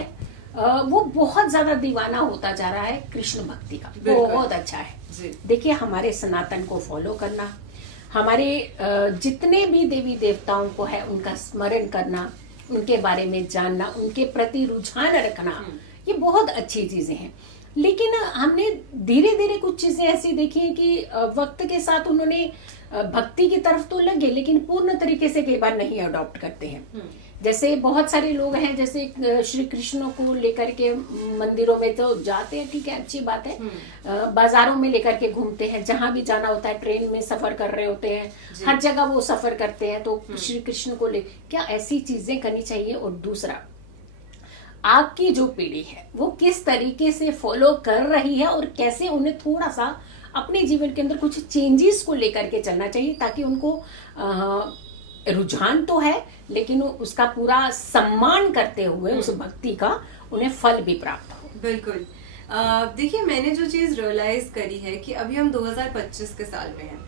वो बहुत ज्यादा दीवाना होता जा रहा है कृष्ण भक्ति का, बहुत अच्छा है। देखिए हमारे सनातन को फॉलो करना, हमारे जितने भी देवी देवताओं को है उनका स्मरण करना, उनके बारे में जानना, उनके प्रति रुझान रखना, ये बहुत अच्छी चीजें हैं। लेकिन हमने धीरे धीरे कुछ चीजें ऐसी देखी हैं कि वक्त के साथ उन्होंने भक्ति की तरफ तो लगे लेकिन पूर्ण तरीके से कई बार नहीं अडॉप्ट करते हैं। जैसे बहुत सारे लोग हैं, जैसे श्री कृष्ण को लेकर के मंदिरों में तो जाते हैं, ठीक है, अच्छी बात है, बाजारों में लेकर के घूमते हैं, जहां भी जाना होता है, ट्रेन में सफर कर रहे होते हैं, हर जगह वो सफर करते हैं, तो श्री कृष्ण को ले क्या ऐसी चीजें करनी चाहिए। और दूसरा, आपकी जो पीढ़ी है वो किस तरीके से फॉलो कर रही है और कैसे उन्हें थोड़ा सा अपने जीवन के अंदर कुछ चेंजेस को लेकर के चलना चाहिए, ताकि उनको रुझान तो है लेकिन उसका पूरा सम्मान करते हुए उस भक्ति का उन्हें फल भी प्राप्त हो। बिल्कुल। देखिए, मैंने जो चीज रियलाइज करी है कि अभी हम 2025 के साल में हैं।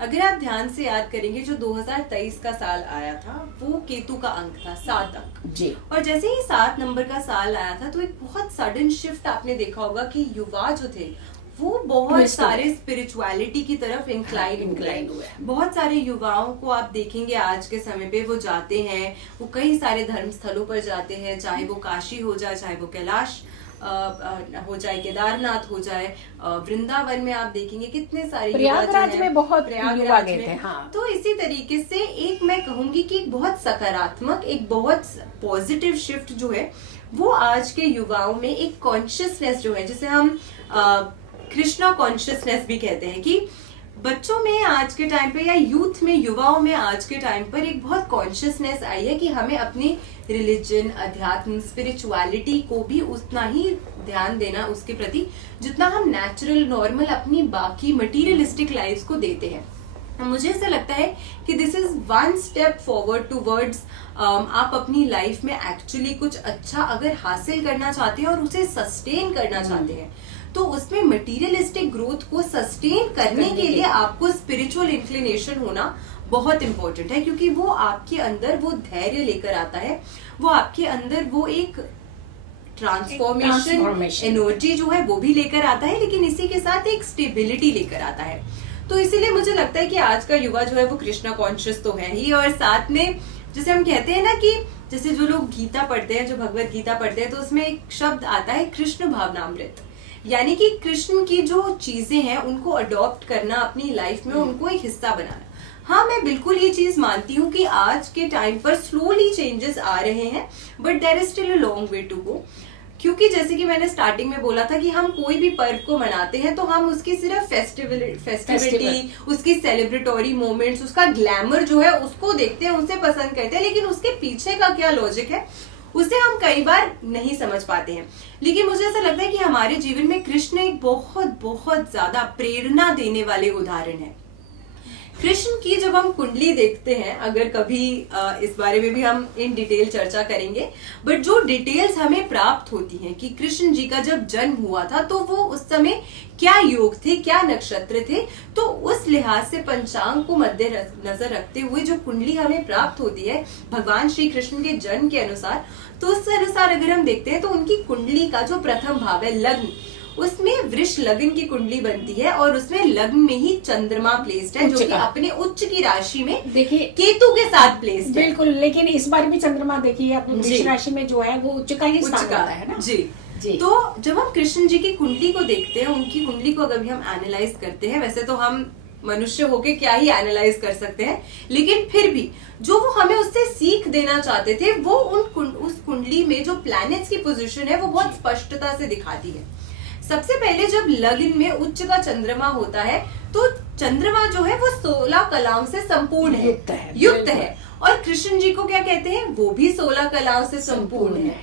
अगर आप ध्यान से याद करेंगे, जो 2023 का साल आया था वो केतु का अंक था, 7 अंक जी। और जैसे ही 7 नंबर का साल आया था तो एक बहुत सडन शिफ्ट आपने देखा होगा कि युवा जो थे वो बहुत सारे स्पिरिचुअलिटी की तरफ इंक्लाइन हुए। बहुत सारे युवाओं को आप देखेंगे आज के समय पे, वो जाते हैं, वो कई सारे धर्म स्थलों पर जाते हैं, चाहे वो काशी हो जाए, चाहे वो कैलाश हो जाए, केदारनाथ हो जाए, वृंदावन में आप देखेंगे कितने सारे प्रयागराज में बहुत युवा गए थे। हाँ। तो इसी तरीके से एक मैं कहूंगी कि एक बहुत सकारात्मक, एक बहुत पॉजिटिव शिफ्ट जो है वो आज के युवाओं में एक कॉन्शियसनेस जो है, जिसे हम कृष्णा कॉन्शियसनेस भी कहते हैं, कि बच्चों में आज के टाइम पे या यूथ में, युवाओं में आज के टाइम पर एक बहुत कॉन्शियसनेस आई है कि हमें अपनी रिलीजन, अध्यात्म, स्पिरिचुअलिटी को भी उतना ही ध्यान देना उसके प्रति जितना हम नेचुरल, नॉर्मल अपनी बाकी मटीरियलिस्टिक लाइफ को देते हैं। मुझे ऐसा लगता है कि this is one step forward towards आप अपनी लाइफ में एक्चुअली कुछ अच्छा अगर हासिल करना चाहते हैं और उसे सस्टेन करना चाहते हैं, तो उसमें मटीरियलिस्टिक ग्रोथ को सस्टेन करने के लिए आपको स्पिरिचुअल इंक्लिनेशन होना बहुत इंपॉर्टेंट है, क्योंकि वो आपके अंदर वो धैर्य लेकर आता है, वो आपके अंदर वो एक ट्रांसफॉर्मेशन एनर्जी जो है वो भी लेकर आता है, लेकिन इसी के साथ एक स्टेबिलिटी लेकर आता है। तो इसीलिए मुझे लगता है कि आज का युवा जो है वो कृष्णा कॉन्शियस तो है ही, और साथ में जैसे हम कहते हैं ना कि जैसे जो लोग गीता पढ़ते हैं, जो भगवत गीता पढ़ते हैं, तो उसमें एक शब्द आता है कृष्ण भावनामृत, यानी कि कृष्ण की जो चीजें हैं उनको अडॉप्ट करना अपनी लाइफ में, उनको एक हिस्सा बनाना। हाँ, मैं बिल्कुल ये चीज मानती हूँ कि आज के टाइम पर स्लोली चेंजेस आ रहे हैं, but there is still a long way to go. क्योंकि जैसे कि मैंने स्टार्टिंग में बोला था कि हम कोई भी पर्व को मनाते हैं तो हम उसकी सिर्फ फेस्टिविटी, उसकी सेलिब्रेटरी मोमेंट्स, उसका ग्लैमर जो है उसको देखते हैं, उसे पसंद करते हैं, लेकिन उसके पीछे का क्या लॉजिक है उसे हम कई बार नहीं समझ पाते हैं। लेकिन मुझे ऐसा लगता है कि हमारे जीवन में कृष्ण एक बहुत बहुत ज्यादा प्रेरणा देने वाले उदाहरण है। कृष्ण की जब हम कुंडली देखते हैं, अगर कभी इस बारे में भी हम इन डिटेल चर्चा करेंगे, बट जो डिटेल्स हमें प्राप्त होती हैं कि कृष्ण जी का जब जन्म हुआ था तो वो उस समय क्या योग थे, क्या नक्षत्र थे, तो उस लिहाज से पंचांग को मद्देनजर रखते हुए जो कुंडली हमें प्राप्त होती है भगवान श्री कृष्ण के जन्म के अनुसार, तो उस अनुसार अगर हम देखते हैं तो उनकी कुंडली का जो प्रथम भाव है लग्न, उसमें वृष लग्न की कुंडली बनती है और उसमें लग्न में ही चंद्रमा प्लेस्ड है, जो कि अपने उच्च की राशि में देखिए केतु के साथ प्लेस्ड है। बिल्कुल, लेकिन इस बार भी चंद्रमा देखिए अपनी वृष राशि में जो है वो उच्च का ही स्थान होता है ना। जी। तो जब हम कृष्ण जी की कुंडली को देखते हैं, उनकी कुंडली को अगर भी हम एनालाइज करते हैं, वैसे तो हम मनुष्य होके क्या ही एनालाइज कर सकते हैं, लेकिन फिर भी जो वो हमें उससे सीख देना चाहते थे वो उस कुंडली में जो प्लैनेट्स की पोजीशन है वो बहुत स्पष्टता से दिखाती है। सबसे पहले जब लग्न में उच्च का चंद्रमा होता है तो चंद्रमा जो है वो 16 कलाओं से संपूर्ण है, युक्त है। और कृष्ण जी को क्या कहते हैं, वो भी 16 कलाओं से संपूर्ण है।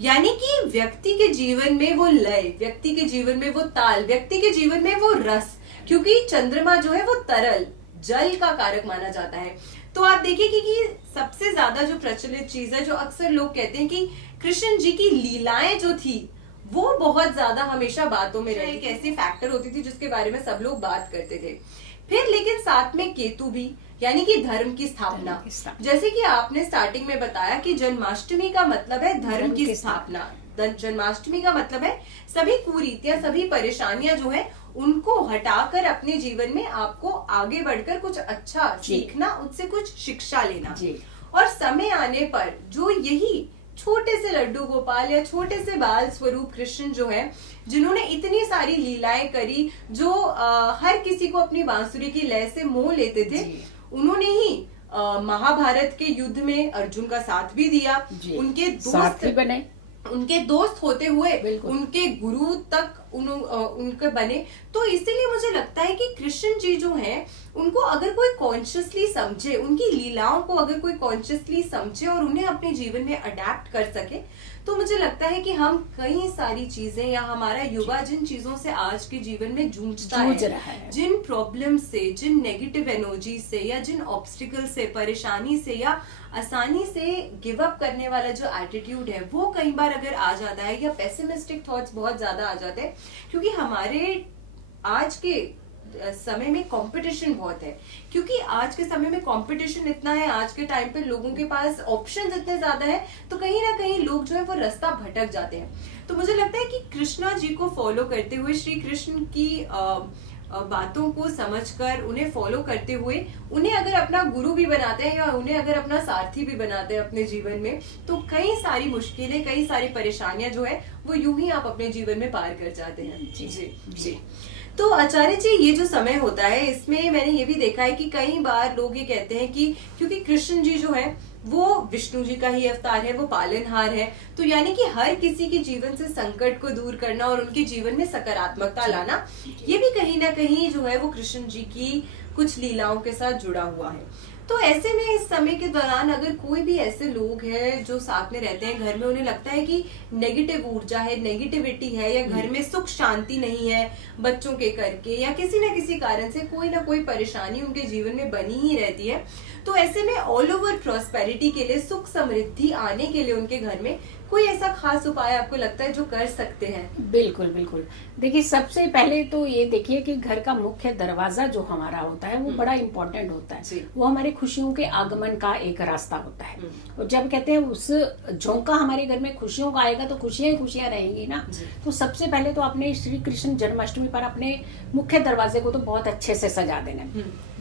यानी कि व्यक्ति के जीवन में वो लय, व्यक्ति के जीवन में वो ताल, व्यक्ति के जीवन में वो रस, क्योंकि चंद्रमा जो है वो तरल जल का कारक माना जाता है। तो आप देखिए कि सबसे ज्यादा जो प्रचलित चीज है, जो अक्सर लोग कहते हैं कि कृष्ण जी की लीलाएं जो थी वो बहुत ज्यादा हमेशा बातों में रही। एक ऐसी फैक्टर होती थी जिसके बारे में सब लोग बात करते थे। फिर लेकिन साथ में केतु भी, यानी कि धर्म की स्थापना। जैसे कि आपने स्टार्टिंग में बताया कि जन्माष्टमी का मतलब है धर्म की स्थापना। जन्माष्टमी का मतलब है सभी कुरीतियां, सभी परेशानियां जो है उनको हटाकर अपने जीवन में आपको आगे बढ़कर कुछ अच्छा सीखना, उससे कुछ शिक्षा लेना। और समय आने पर जो यही छोटे से लड्डू गोपाल या छोटे से बाल स्वरूप कृष्ण जो है, जिन्होंने इतनी सारी लीलाएं करी, जो हर किसी को अपनी बांसुरी की लय से मोह लेते थे, उन्होंने ही महाभारत के युद्ध में अर्जुन का साथ भी दिया, उनके दोस्त भी बने, उनके दोस्त होते हुए उनके गुरु तक उनके बने। तो इसीलिए मुझे लगता है कि कृष्ण जी जो हैं, उनको अगर कोई कॉन्शियसली समझे, उनकी लीलाओं को अगर कोई कॉन्शियसली समझे और उन्हें अपने जीवन में अडेप्ट कर सके, तो मुझे लगता है कि हम कई सारी चीजें, या हमारा युवा जिन चीजों से आज के जीवन में जूझ रहा है, जिन प्रॉब्लम से, जिन नेगेटिव एनर्जी से, या जिन ऑब्स्टिकल से, परेशानी से, या आसानी से गिव अप करने वाला जो एटीट्यूड है, वो कई बार अगर आ जाता है, या पेसिमिस्टिक थॉट्स बहुत ज्यादा आ जाते हैं, क्योंकि हमारे आज के समय में कंपटीशन बहुत है। क्योंकि आज के समय में कंपटीशन इतना है, आज के टाइम पे लोगों के पास ऑप्शंस इतने ज्यादा है, तो कहीं ना कहीं लोग जो है वो रास्ता भटक जाते हैं। तो मुझे लगता है कि कृष्णा जी को फॉलो करते हुए, श्री कृष्ण की बातों को समझकर उन्हें फॉलो करते हुए, उन्हें अगर अपना गुरु भी बनाते हैं या उन्हें अगर अपना सारथी भी बनाते हैं अपने जीवन में, तो कई सारी मुश्किलें, कई सारी परेशानियां जो है वो यूं ही आप अपने जीवन में पार कर जाते हैं। जी जी जी। तो आचार्य जी, ये जो समय होता है, इसमें मैंने ये भी देखा है कि कई बार लोग ये कहते हैं कि क्योंकि कृष्ण जी जो है वो विष्णु जी का ही अवतार है, वो पालनहार है, तो यानी कि हर किसी के जीवन से संकट को दूर करना और उनके जीवन में सकारात्मकता लाना, ये भी कहीं ना कहीं जो है वो कृष्ण जी की कुछ लीलाओं के साथ जुड़ा हुआ है। तो ऐसे में इस समय के दौरान अगर कोई भी ऐसे लोग हैं जो साथ में रहते हैं घर में, उन्हें लगता है कि नेगेटिव ऊर्जा है, नेगेटिविटी है, या घर में सुख शांति नहीं है बच्चों के करके, या किसी न किसी कारण से कोई ना कोई परेशानी उनके जीवन में बनी ही रहती है, तो ऐसे में ऑल ओवर प्रॉस्पेरिटी के लिए, सुख समृद्धि आने के लिए उनके घर में कोई ऐसा खास उपाय आपको लगता है जो कर सकते हैं? बिल्कुल बिल्कुल। देखिए, सबसे पहले तो ये देखिए कि घर का मुख्य दरवाजा जो हमारा होता है वो बड़ा इम्पोर्टेंट होता है। वो हमारे खुशियों के आगमन का एक रास्ता होता है। और जब कहते हैं उस झोंका हमारे घर में खुशियों का आएगा तो खुशियां ही खुशियां रहेंगी ना। तो सबसे पहले तो आपने श्री कृष्ण जन्माष्टमी पर अपने मुख्य दरवाजे को तो बहुत अच्छे से सजा देना।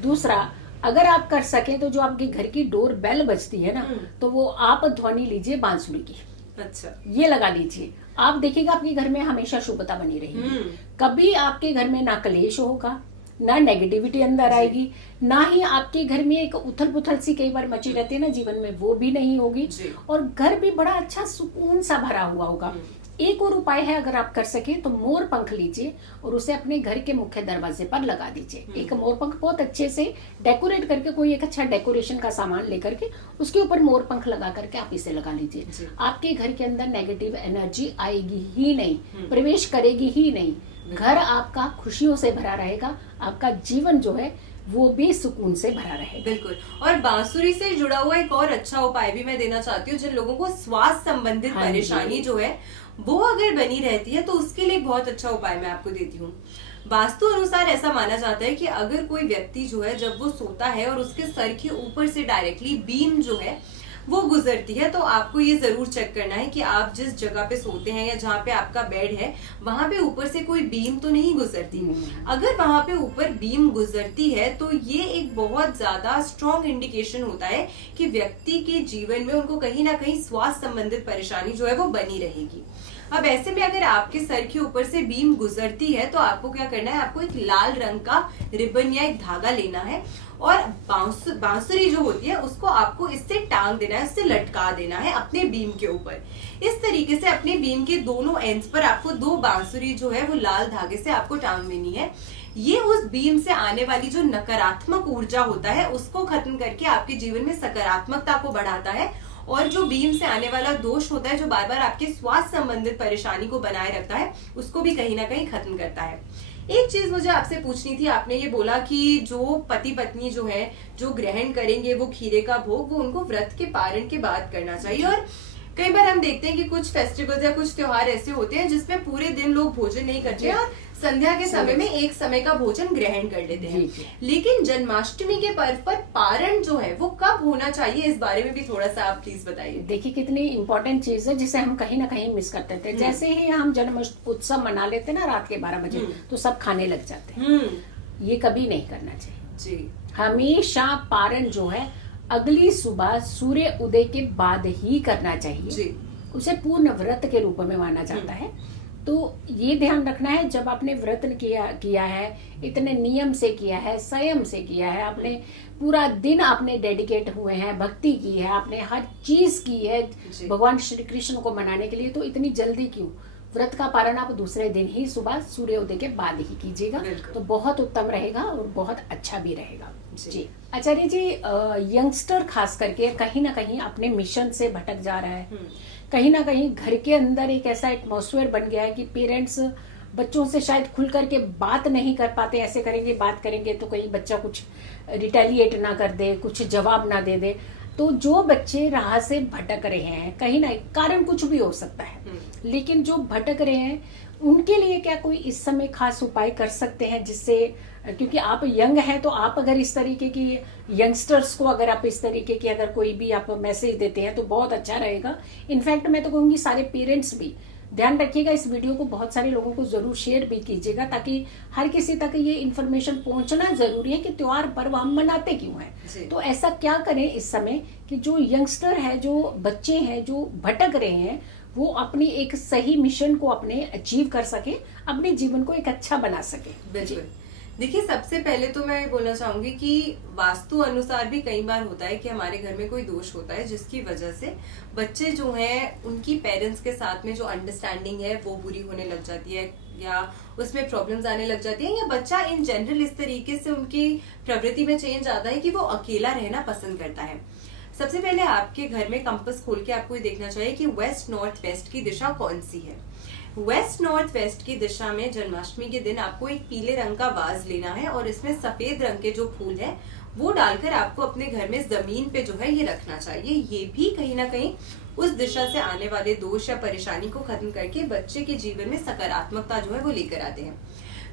दूसरा, अगर आप कर सके तो जो आपके घर की डोर बेल बजती है ना, तो वो आप ध्वनि लीजिए बांसुरी की। अच्छा, ये लगा लीजिए, आप देखिएगा आपके घर में हमेशा शुभता बनी रहेगी। कभी आपके घर में ना कलेश होगा, ना नेगेटिविटी अंदर आएगी, ना ही आपके घर में एक उथल पुथल सी कई बार मची रहती है ना जीवन में, वो भी नहीं होगी, और घर भी बड़ा अच्छा सुकून सा भरा हुआ होगा। एक और उपाय है, अगर आप कर सके तो मोर पंख लीजिए और उसे अपने घर के मुख्य दरवाजे पर लगा दीजिए। एक मोर पंख बहुत अच्छे से डेकोरेट करके, कोई एक अच्छा डेकोरेशन का सामान लेकर के उसके ऊपर मोर पंख लगा करके आप इसे लगा लीजिए। आपके घर के अंदर नेगेटिव एनर्जी आएगी ही नहीं, प्रवेश करेगी ही नहीं। घर आपका खुशियों से भरा रहेगा, आपका जीवन जो है वो भी सुकून से भरा रहे। बिल्कुल। और बांसुरी से जुड़ा हुआ एक और अच्छा उपाय भी मैं देना चाहती हूँ, जिन लोगों को श्वास संबंधित परेशानी जो है वो अगर बनी रहती है, तो उसके लिए बहुत अच्छा उपाय मैं आपको देती हूँ। वास्तु अनुसार ऐसा माना जाता है कि अगर कोई व्यक्ति जो है जब वो सोता है और उसके सर के ऊपर से डायरेक्टली बीम जो है वो गुजरती है, तो आपको ये जरूर चेक करना है कि आप जिस जगह पे सोते हैं या जहाँ पे आपका बेड है वहां पे ऊपर से कोई बीम तो नहीं गुजरती। अगर वहां पे ऊपर बीम गुजरती है तो ये एक बहुत ज्यादा स्ट्रॉन्ग इंडिकेशन होता है कि व्यक्ति के जीवन में उनको कहीं ना कहीं स्वास्थ्य संबंधित परेशानी जो है वो बनी रहेगी। अब ऐसे में अगर आपके सर के ऊपर से बीम गुजरती है तो आपको क्या करना है, आपको एक लाल रंग का रिबन या एक धागा लेना है और बांसुरी जो होती है उसको आपको इससे टांग देना है, इससे लटका देना है अपने बीम के ऊपर। इस तरीके से अपने बीम के दोनों एंड्स पर आपको 2 बांसुरी जो है वो लाल धागे से आपको टांग देनी है। ये उस बीम से आने वाली जो नकारात्मक ऊर्जा होता है उसको खत्म करके आपके जीवन में सकारात्मकता को बढ़ाता है, और जो बीम से आने वाला दोष होता है जो बार बार आपके स्वास्थ्य संबंधित परेशानी को बनाए रखता है उसको भी कहीं ना कहीं खत्म करता है। एक चीज मुझे आपसे पूछनी थी, आपने ये बोला कि जो पति पत्नी जो है जो ग्रहण करेंगे वो खीरे का भोग वो उनको व्रत के पारण के बाद करना चाहिए, और कई बार हम देखते हैं कि कुछ फेस्टिवल्स या कुछ त्योहार ऐसे होते हैं जिसमें पूरे दिन लोग भोजन नहीं करते हैं और संध्या के समय में एक समय का भोजन ग्रहण कर लेते हैं। लेकिन जन्माष्टमी के पर्व पर पारण जो है वो कब होना चाहिए, इस बारे में भी थोड़ा सा आप प्लीज बताइए। देखिए कितनी इंपॉर्टेंट चीज है जिसे हम कहीं ना कहीं मिस करते थे। जैसे ही हम जन्म उत्सव मना लेते ना रात के 12 बजे तो सब खाने लग जाते हैं। ये कभी नहीं करना चाहिए जी। हमेशा पारण जो है अगली सुबह सूर्य उदय के बाद ही करना चाहिए जी। उसे पूर्ण व्रत के रूप में माना जाता है। तो ये ध्यान रखना है जब आपने व्रत किया है, इतने नियम से किया है, संयम से किया है, आपने पूरा दिन आपने डेडिकेट हुए हैं, भक्ति की है, आपने हर चीज की है भगवान श्री कृष्ण को मनाने के लिए, तो इतनी जल्दी क्यों? व्रत का पारण आप दूसरे दिन ही सुबह सूर्योदय के बाद ही कीजिएगा तो बहुत उत्तम रहेगा और बहुत अच्छा भी रहेगा जी। आचार्य जी, यंगस्टर खास करके कहीं ना कहीं अपने मिशन से भटक जा रहा है। कहीं ना कहीं घर के अंदर एक ऐसा एटमॉस्फेयर बन गया है कि पेरेंट्स बच्चों से शायद खुल करके बात नहीं कर पाते। ऐसे करेंगे, बात करेंगे तो कहीं बच्चा कुछ रिटेलिएट ना कर दे, कुछ जवाब ना दे दे। तो जो बच्चे राह से भटक रहे हैं, कहीं ना कारण कुछ भी हो सकता है, लेकिन जो भटक रहे हैं उनके लिए क्या कोई इस समय खास उपाय कर सकते हैं जिससे, क्योंकि आप यंग हैं तो आप अगर इस तरीके की यंगस्टर्स को अगर आप इस तरीके की अगर कोई भी आप मैसेज देते हैं तो बहुत अच्छा रहेगा। इनफैक्ट मैं तो कहूंगी सारे पेरेंट्स भी ध्यान रखिएगा, इस वीडियो को बहुत सारे लोगों को जरूर शेयर भी कीजिएगा ताकि हर किसी तक ये इन्फॉर्मेशन पहुंचना जरूरी है कि त्योहार पर्व हम मनाते क्यों हैं। तो ऐसा क्या करें इस समय कि जो यंगस्टर है, जो बच्चे हैं, जो भटक रहे हैं, वो अपनी एक सही मिशन को अपने अचीव कर सके, अपने जीवन को एक अच्छा बना सके। बिल्कुल। देखिए, सबसे पहले तो मैं ये बोलना चाहूंगी कि वास्तु अनुसार भी कई बार होता है कि हमारे घर में कोई दोष होता है जिसकी वजह से बच्चे जो हैं उनकी पेरेंट्स के साथ में जो अंडरस्टैंडिंग है वो बुरी होने लग जाती है या उसमें प्रॉब्लम्स आने लग जाती है, या बच्चा इन जनरल इस तरीके से उनकी प्रवृत्ति में चेंज आता है कि वो अकेला रहना पसंद करता है। सबसे पहले आपके घर में कंपास खोल के आपको ये देखना चाहिए कि वेस्ट नॉर्थ वेस्ट की दिशा कौन सी है। वेस्ट नॉर्थ वेस्ट की दिशा में जन्माष्टमी के दिन आपको एक पीले रंग का वाज लेना है और इसमें सफेद रंग के जो फूल है वो डालकर आपको अपने घर में जमीन पे जो है ये रखना चाहिए। ये भी कहीं ना कहीं उस दिशा से आने वाले दोष या परेशानी को खत्म करके बच्चे के जीवन में सकारात्मकता जो है वो लेकर आते हैं।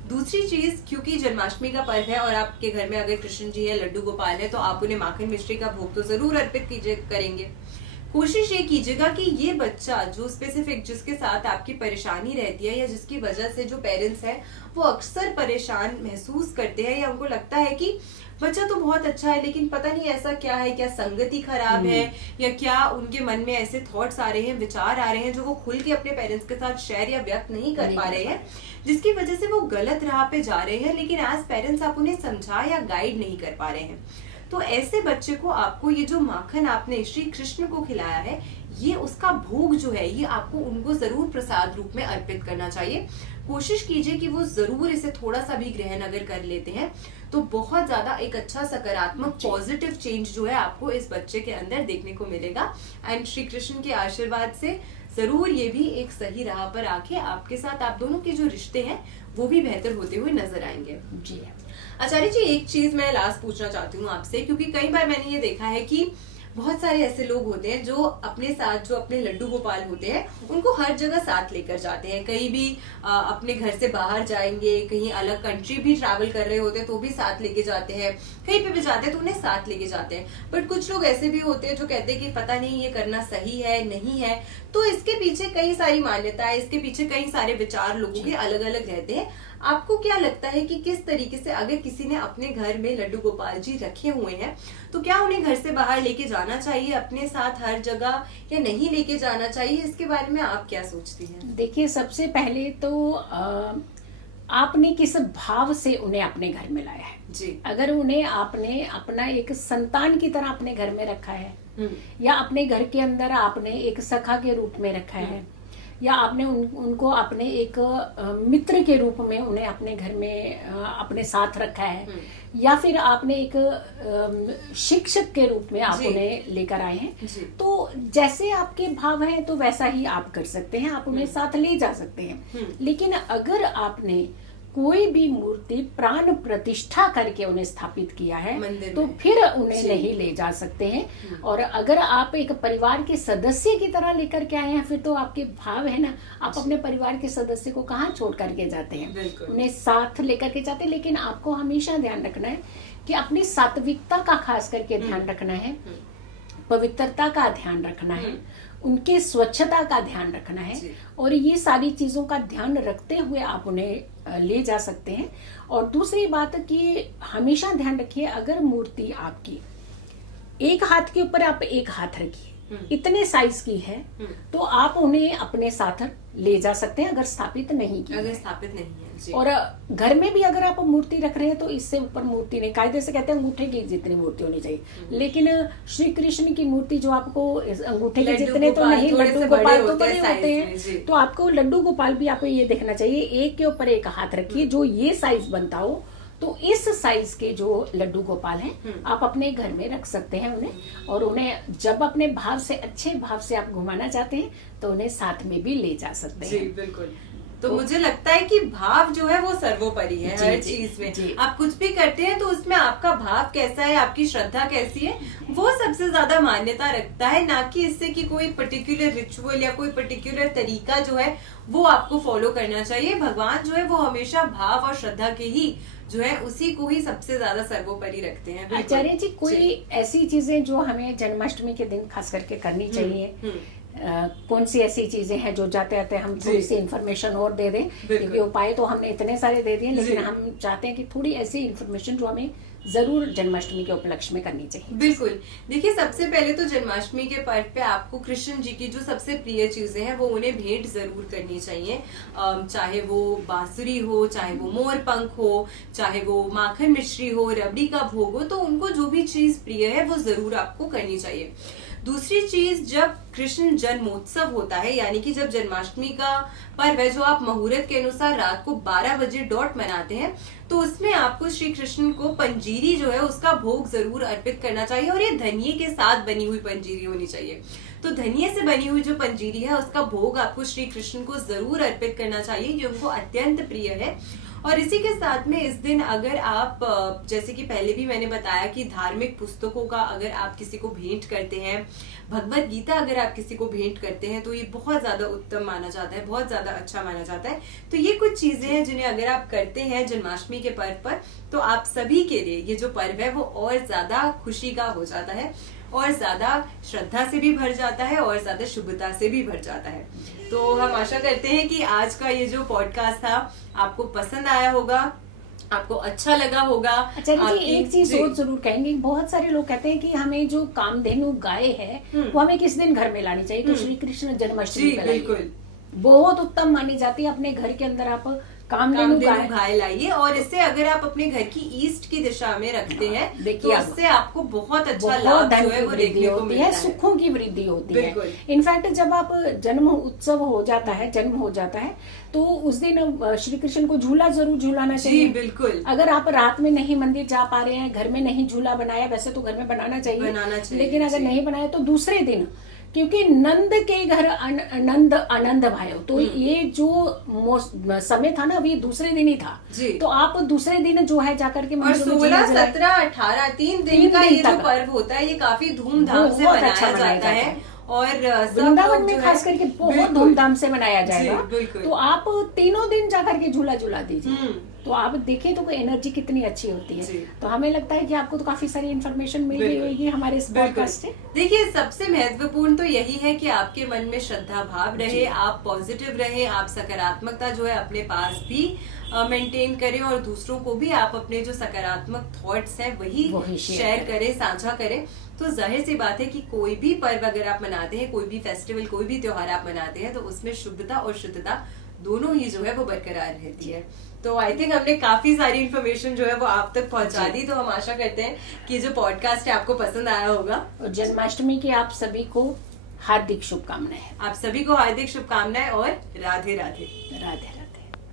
दूसरी चीज, क्योंकि जन्माष्टमी का पर्व है और आपके घर में अगर कृष्ण जी है, लड्डू गोपाल है, तो आप उन्हें माखन मिश्री का भोग तो जरूर अर्पित करेंगे। कोशिश ये कीजिएगा कि ये बच्चा जो स्पेसिफिक जिसके साथ आपकी परेशानी रहती है या जिसकी वजह से जो पेरेंट्स हैं वो अक्सर परेशान महसूस करते हैं या उनको लगता है कि बच्चा तो बहुत अच्छा है लेकिन पता नहीं ऐसा क्या है, क्या संगति खराब है या क्या उनके मन में ऐसे थॉट्स आ रहे हैं, विचार आ रहे हैं जो वो खुल के अपने पेरेंट्स के साथ शेयर या व्यक्त नहीं कर पा रहे हैं, जिसकी वजह से वो गलत राह पे जा रहे हैं, लेकिन एज पेरेंट्स आप उन्हें समझा या गाइड नहीं कर पा रहे हैं। तो ऐसे बच्चे को आपको ये जो माखन आपने श्री कृष्ण को खिलाया है, ये उसका भोग जो है ये आपको उनको जरूर प्रसाद रूप में अर्पित करना चाहिए। कोशिश कीजिए कि वो जरूर इसे थोड़ा सा भी ग्रहण अगर कर लेते हैं तो बहुत ज्यादा एक अच्छा सकारात्मक पॉजिटिव चेंज जो है आपको इस बच्चे के अंदर देखने को मिलेगा। एंड श्री कृष्ण के आशीर्वाद से जरूर ये भी एक सही राह पर आके आपके साथ आप दोनों के जो रिश्ते हैं वो भी बेहतर होते हुए नजर आएंगे। जी आचार्य जी, एक चीज मैं लास्ट पूछना चाहती हूँ आपसे, क्योंकि कई बार मैंने ये देखा है कि बहुत सारे ऐसे लोग होते हैं जो अपने साथ जो अपने लड्डू गोपाल होते हैं उनको हर जगह साथ लेकर जाते हैं। कहीं भी अपने घर से बाहर जाएंगे, कहीं अलग कंट्री भी ट्रैवल कर रहे होते हैं तो भी साथ लेके जाते हैं, कहीं पे भी जाते हैं तो उन्हें साथ लेके जाते हैं। बट कुछ लोग ऐसे भी होते हैं जो कहते हैं कि पता नहीं ये करना सही है नहीं है। तो इसके पीछे कई सारी मान्यताएं, इसके पीछे कई सारे विचार लोगों के अलग अलग रहते हैं। आपको क्या लगता है कि किस तरीके से अगर किसी ने अपने घर में लड्डू गोपाल जी रखे हुए हैं तो क्या उन्हें घर से बाहर लेके जाना चाहिए अपने साथ हर जगह या नहीं लेके जाना चाहिए? इसके बारे में आप क्या सोचती हैं? देखिए, सबसे पहले तो आपने किस भाव से उन्हें अपने घर में लाया है जी। अगर उन्हें आपने अपना एक संतान की तरह अपने घर में रखा है या अपने घर के अंदर आपने एक सखा के रूप में रखा है या आपने उनको अपने एक मित्र के रूप में उन्हें अपने घर में अपने साथ रखा है या फिर आपने एक शिक्षक के रूप में आप उन्हें लेकर आए हैं, तो जैसे आपके भाव हैं तो वैसा ही आप कर सकते हैं, आप उन्हें साथ ले जा सकते हैं। लेकिन अगर आपने कोई भी मूर्ति प्राण प्रतिष्ठा करके उन्हें स्थापित किया है मंदिर तो में। फिर उन्हें नहीं ले जा सकते हैं। और अगर आप एक परिवार के सदस्य की तरह लेकर के आए हैं फिर तो आपके भाव है ना, आप अपने परिवार के सदस्य को कहाँ छोड़ करके जाते हैं, बिल्कुल। उन्हें साथ लेकर के जाते हैं। लेकिन आपको हमेशा ध्यान रखना है कि अपनी सात्विकता का खास करके ध्यान रखना है, पवित्रता का ध्यान रखना है, उनके स्वच्छता का ध्यान रखना है। जी। और ये सारी चीजों का ध्यान रखते हुए आप उन्हें ले जा सकते हैं। और दूसरी बात कि हमेशा ध्यान रखिए, अगर मूर्ति आपकी एक हाथ के ऊपर आप एक हाथ रखिए, इतने साइज की है तो आप उन्हें अपने साथ ले जा सकते हैं अगर स्थापित नहीं की अगर है। स्थापित नहीं है जी। और घर में भी अगर आप मूर्ति रख रहे हैं तो इससे ऊपर मूर्ति नहीं, कायदे से कहते हैं अंगूठे की जितनी मूर्ति होनी चाहिए। लेकिन श्री कृष्ण की मूर्ति जो आपको अंगूठे के लड्डू जितने तो गोपाल नहीं, थोड़े लड्डू से गोपाल बड़े तो होते बड़े हैं होते size में, जी। हैं। तो आपको लड्डू गोपाल भी आपको ये देखना चाहिए, एक के ऊपर एक हाथ रखिए जो ये साइज बनता हो। तो इस साइज के जो लड्डू गोपाल हैं आप अपने घर में रख सकते हैं उन्हें। और उन्हें जब अपने भाव से, अच्छे भाव से आप घुमाना चाहते हैं तो उन्हें साथ में भी ले जा सकते जी हैं। बिल्कुल। तो मुझे लगता है कि भाव जो है वो सर्वोपरि है जी, हर जी, चीज में। जी। आप कुछ भी करते हैं तो उसमें आपका भाव कैसा है, आपकी श्रद्धा कैसी है, वो सबसे ज्यादा मान्यता रखता है, ना कि इससे कि कोई पर्टिकुलर रिचुअल या कोई पर्टिकुलर तरीका जो है वो आपको फॉलो करना चाहिए। भगवान जो है वो हमेशा भाव और श्रद्धा के ही जो है उसी को ही सबसे ज्यादा सर्वोपरि रखते हैं। बिल्कुल। आचार्य जी, कोई ऐसी चीजें जो हमें जन्माष्टमी के दिन खास करके करनी चाहिए, कौन सी ऐसी चीजें हैं जो जाते आते हम थोड़ी सी इन्फॉर्मेशन और दे दें? क्योंकि उपाय तो हमने इतने सारे दे दिए, लेकिन हम चाहते हैं कि थोड़ी ऐसी इन्फॉर्मेशन जो हमें जरूर जन्माष्टमी के उपलक्ष्य में करनी चाहिए। बिल्कुल। देखिए, सबसे पहले तो जन्माष्टमी के पर्व पे आपको कृष्ण जी की जो सबसे प्रिय चीजें हैं वो उन्हें भेंट जरूर करनी चाहिए। चाहे वो बांसुरी हो, चाहे वो मोर पंख हो, चाहे वो माखन मिश्री हो, रबड़ी का भोग हो, तो उनको जो भी चीज प्रिय है वो जरूर आपको करनी चाहिए। दूसरी चीज, जब कृष्ण जन्मोत्सव होता है यानी कि जब जन्माष्टमी का पर्व है जो आप मुहूर्त के अनुसार रात को 12 बजे डॉट मनाते हैं, तो उसमें आपको श्री कृष्ण को पंजीरी जो है उसका भोग जरूर अर्पित करना चाहिए। और ये धनिये के साथ बनी हुई पंजीरी होनी चाहिए। तो धनिये से बनी हुई जो पंजीरी है उसका भोग आपको श्री कृष्ण को जरूर अर्पित करना चाहिए, जो उनको अत्यंत प्रिय है। और इसी के साथ में इस दिन अगर आप, जैसे कि पहले भी मैंने बताया कि धार्मिक पुस्तकों का अगर आप किसी को भेंट करते हैं, भगवत गीता अगर आप किसी को भेंट करते हैं, तो ये बहुत ज्यादा उत्तम माना जाता है, बहुत ज्यादा अच्छा माना जाता है। तो ये कुछ चीजें हैं जिन्हें अगर आप करते हैं जन्माष्टमी के पर्व पर, तो आप सभी के लिए ये जो पर्व है वो और ज्यादा खुशी का हो जाता है, और ज्यादा श्रद्धा से भी भर जाता है, और ज्यादा शुभता से भी भर जाता है। तो हम आशा करते हैं कि आज का ये जो पॉडकास्ट था आपको पसंद आया होगा, आपको अच्छा लगा होगा। अच्छा जी, एक चीज और जरूर कहेंगे, बहुत सारे लोग कहते हैं कि हमें जो कामधेनु गाय है वो हमें किस दिन घर में लानी चाहिए? तो श्री कृष्ण जन्माष्टमी पे लाइए, बिल्कुल बहुत उत्तम मानी जाती है। अपने घर के अंदर आप कामधेनु गाय लाइए, और इससे अगर आप अपने घर की ईस्ट की दिशा में रखते हैं तो उससे आपको बहुत अच्छा लाभ जो है वो देखने को मिलता है, सुखों की वृद्धि होती है। इनफैक्ट जब आप जन्म उत्सव हो जाता है, जन्म हो जाता है, तो उस दिन श्री कृष्ण को झूला जरूर झूलाना चाहिए। बिल्कुल। अगर आप रात में नहीं मंदिर जा पा रहे हैं, घर में नहीं झूला बनाया, वैसे तो घर में बनाना चाहिए, लेकिन अगर नहीं बनाया तो दूसरे दिन, क्योंकि नंद के घर नंद आनंद भायो, तो ये जो समय था ना, अभी दूसरे दिन ही था जी। तो आप दूसरे दिन जो है जाकर के, और 16, 17, 18 3 दिन का ये जो पर्व होता है, ये काफी धूमधाम से मनाया जाता है। और वृंदावन में खास करके बहुत धूमधाम से मनाया जाएगा। तो आप तीनों दिन जाकर के झूला झूला दीजिए, तो आप देखिए तो एनर्जी कितनी अच्छी होती है। तो हमें लगता है कि आपको तो काफी सारी इन्फॉर्मेशन मिल गई होगी हमारे इस पॉडकास्ट से। देखिए, सबसे महत्वपूर्ण तो यही है कि आपके मन में श्रद्धा भाव रहे, आप पॉजिटिव रहे, आप सकारात्मकता जो है अपने पास भी मेंटेन करें, और दूसरों को भी आप अपने जो सकारात्मक थॉट्स हैं वही शेयर करें, साझा करें। तो जाहिर सी बात है कि कोई भी पर्व अगर आप मनाते हैं, कोई भी फेस्टिवल, कोई भी त्योहार आप मनाते हैं, तो उसमें शुद्धता और शुद्धता दोनों ही जो है वो बरकरार रहती है। तो आई थिंक हमने काफी सारी इन्फॉर्मेशन जो है वो आप तक पहुंचा दी। तो हम आशा करते हैं कि जो पॉडकास्ट है आपको पसंद आया होगा। और जन्माष्टमी की आप सभी को हार्दिक शुभकामनाएं। आप सभी को हार्दिक शुभकामनाएं, और राधे राधे। राधे राधे।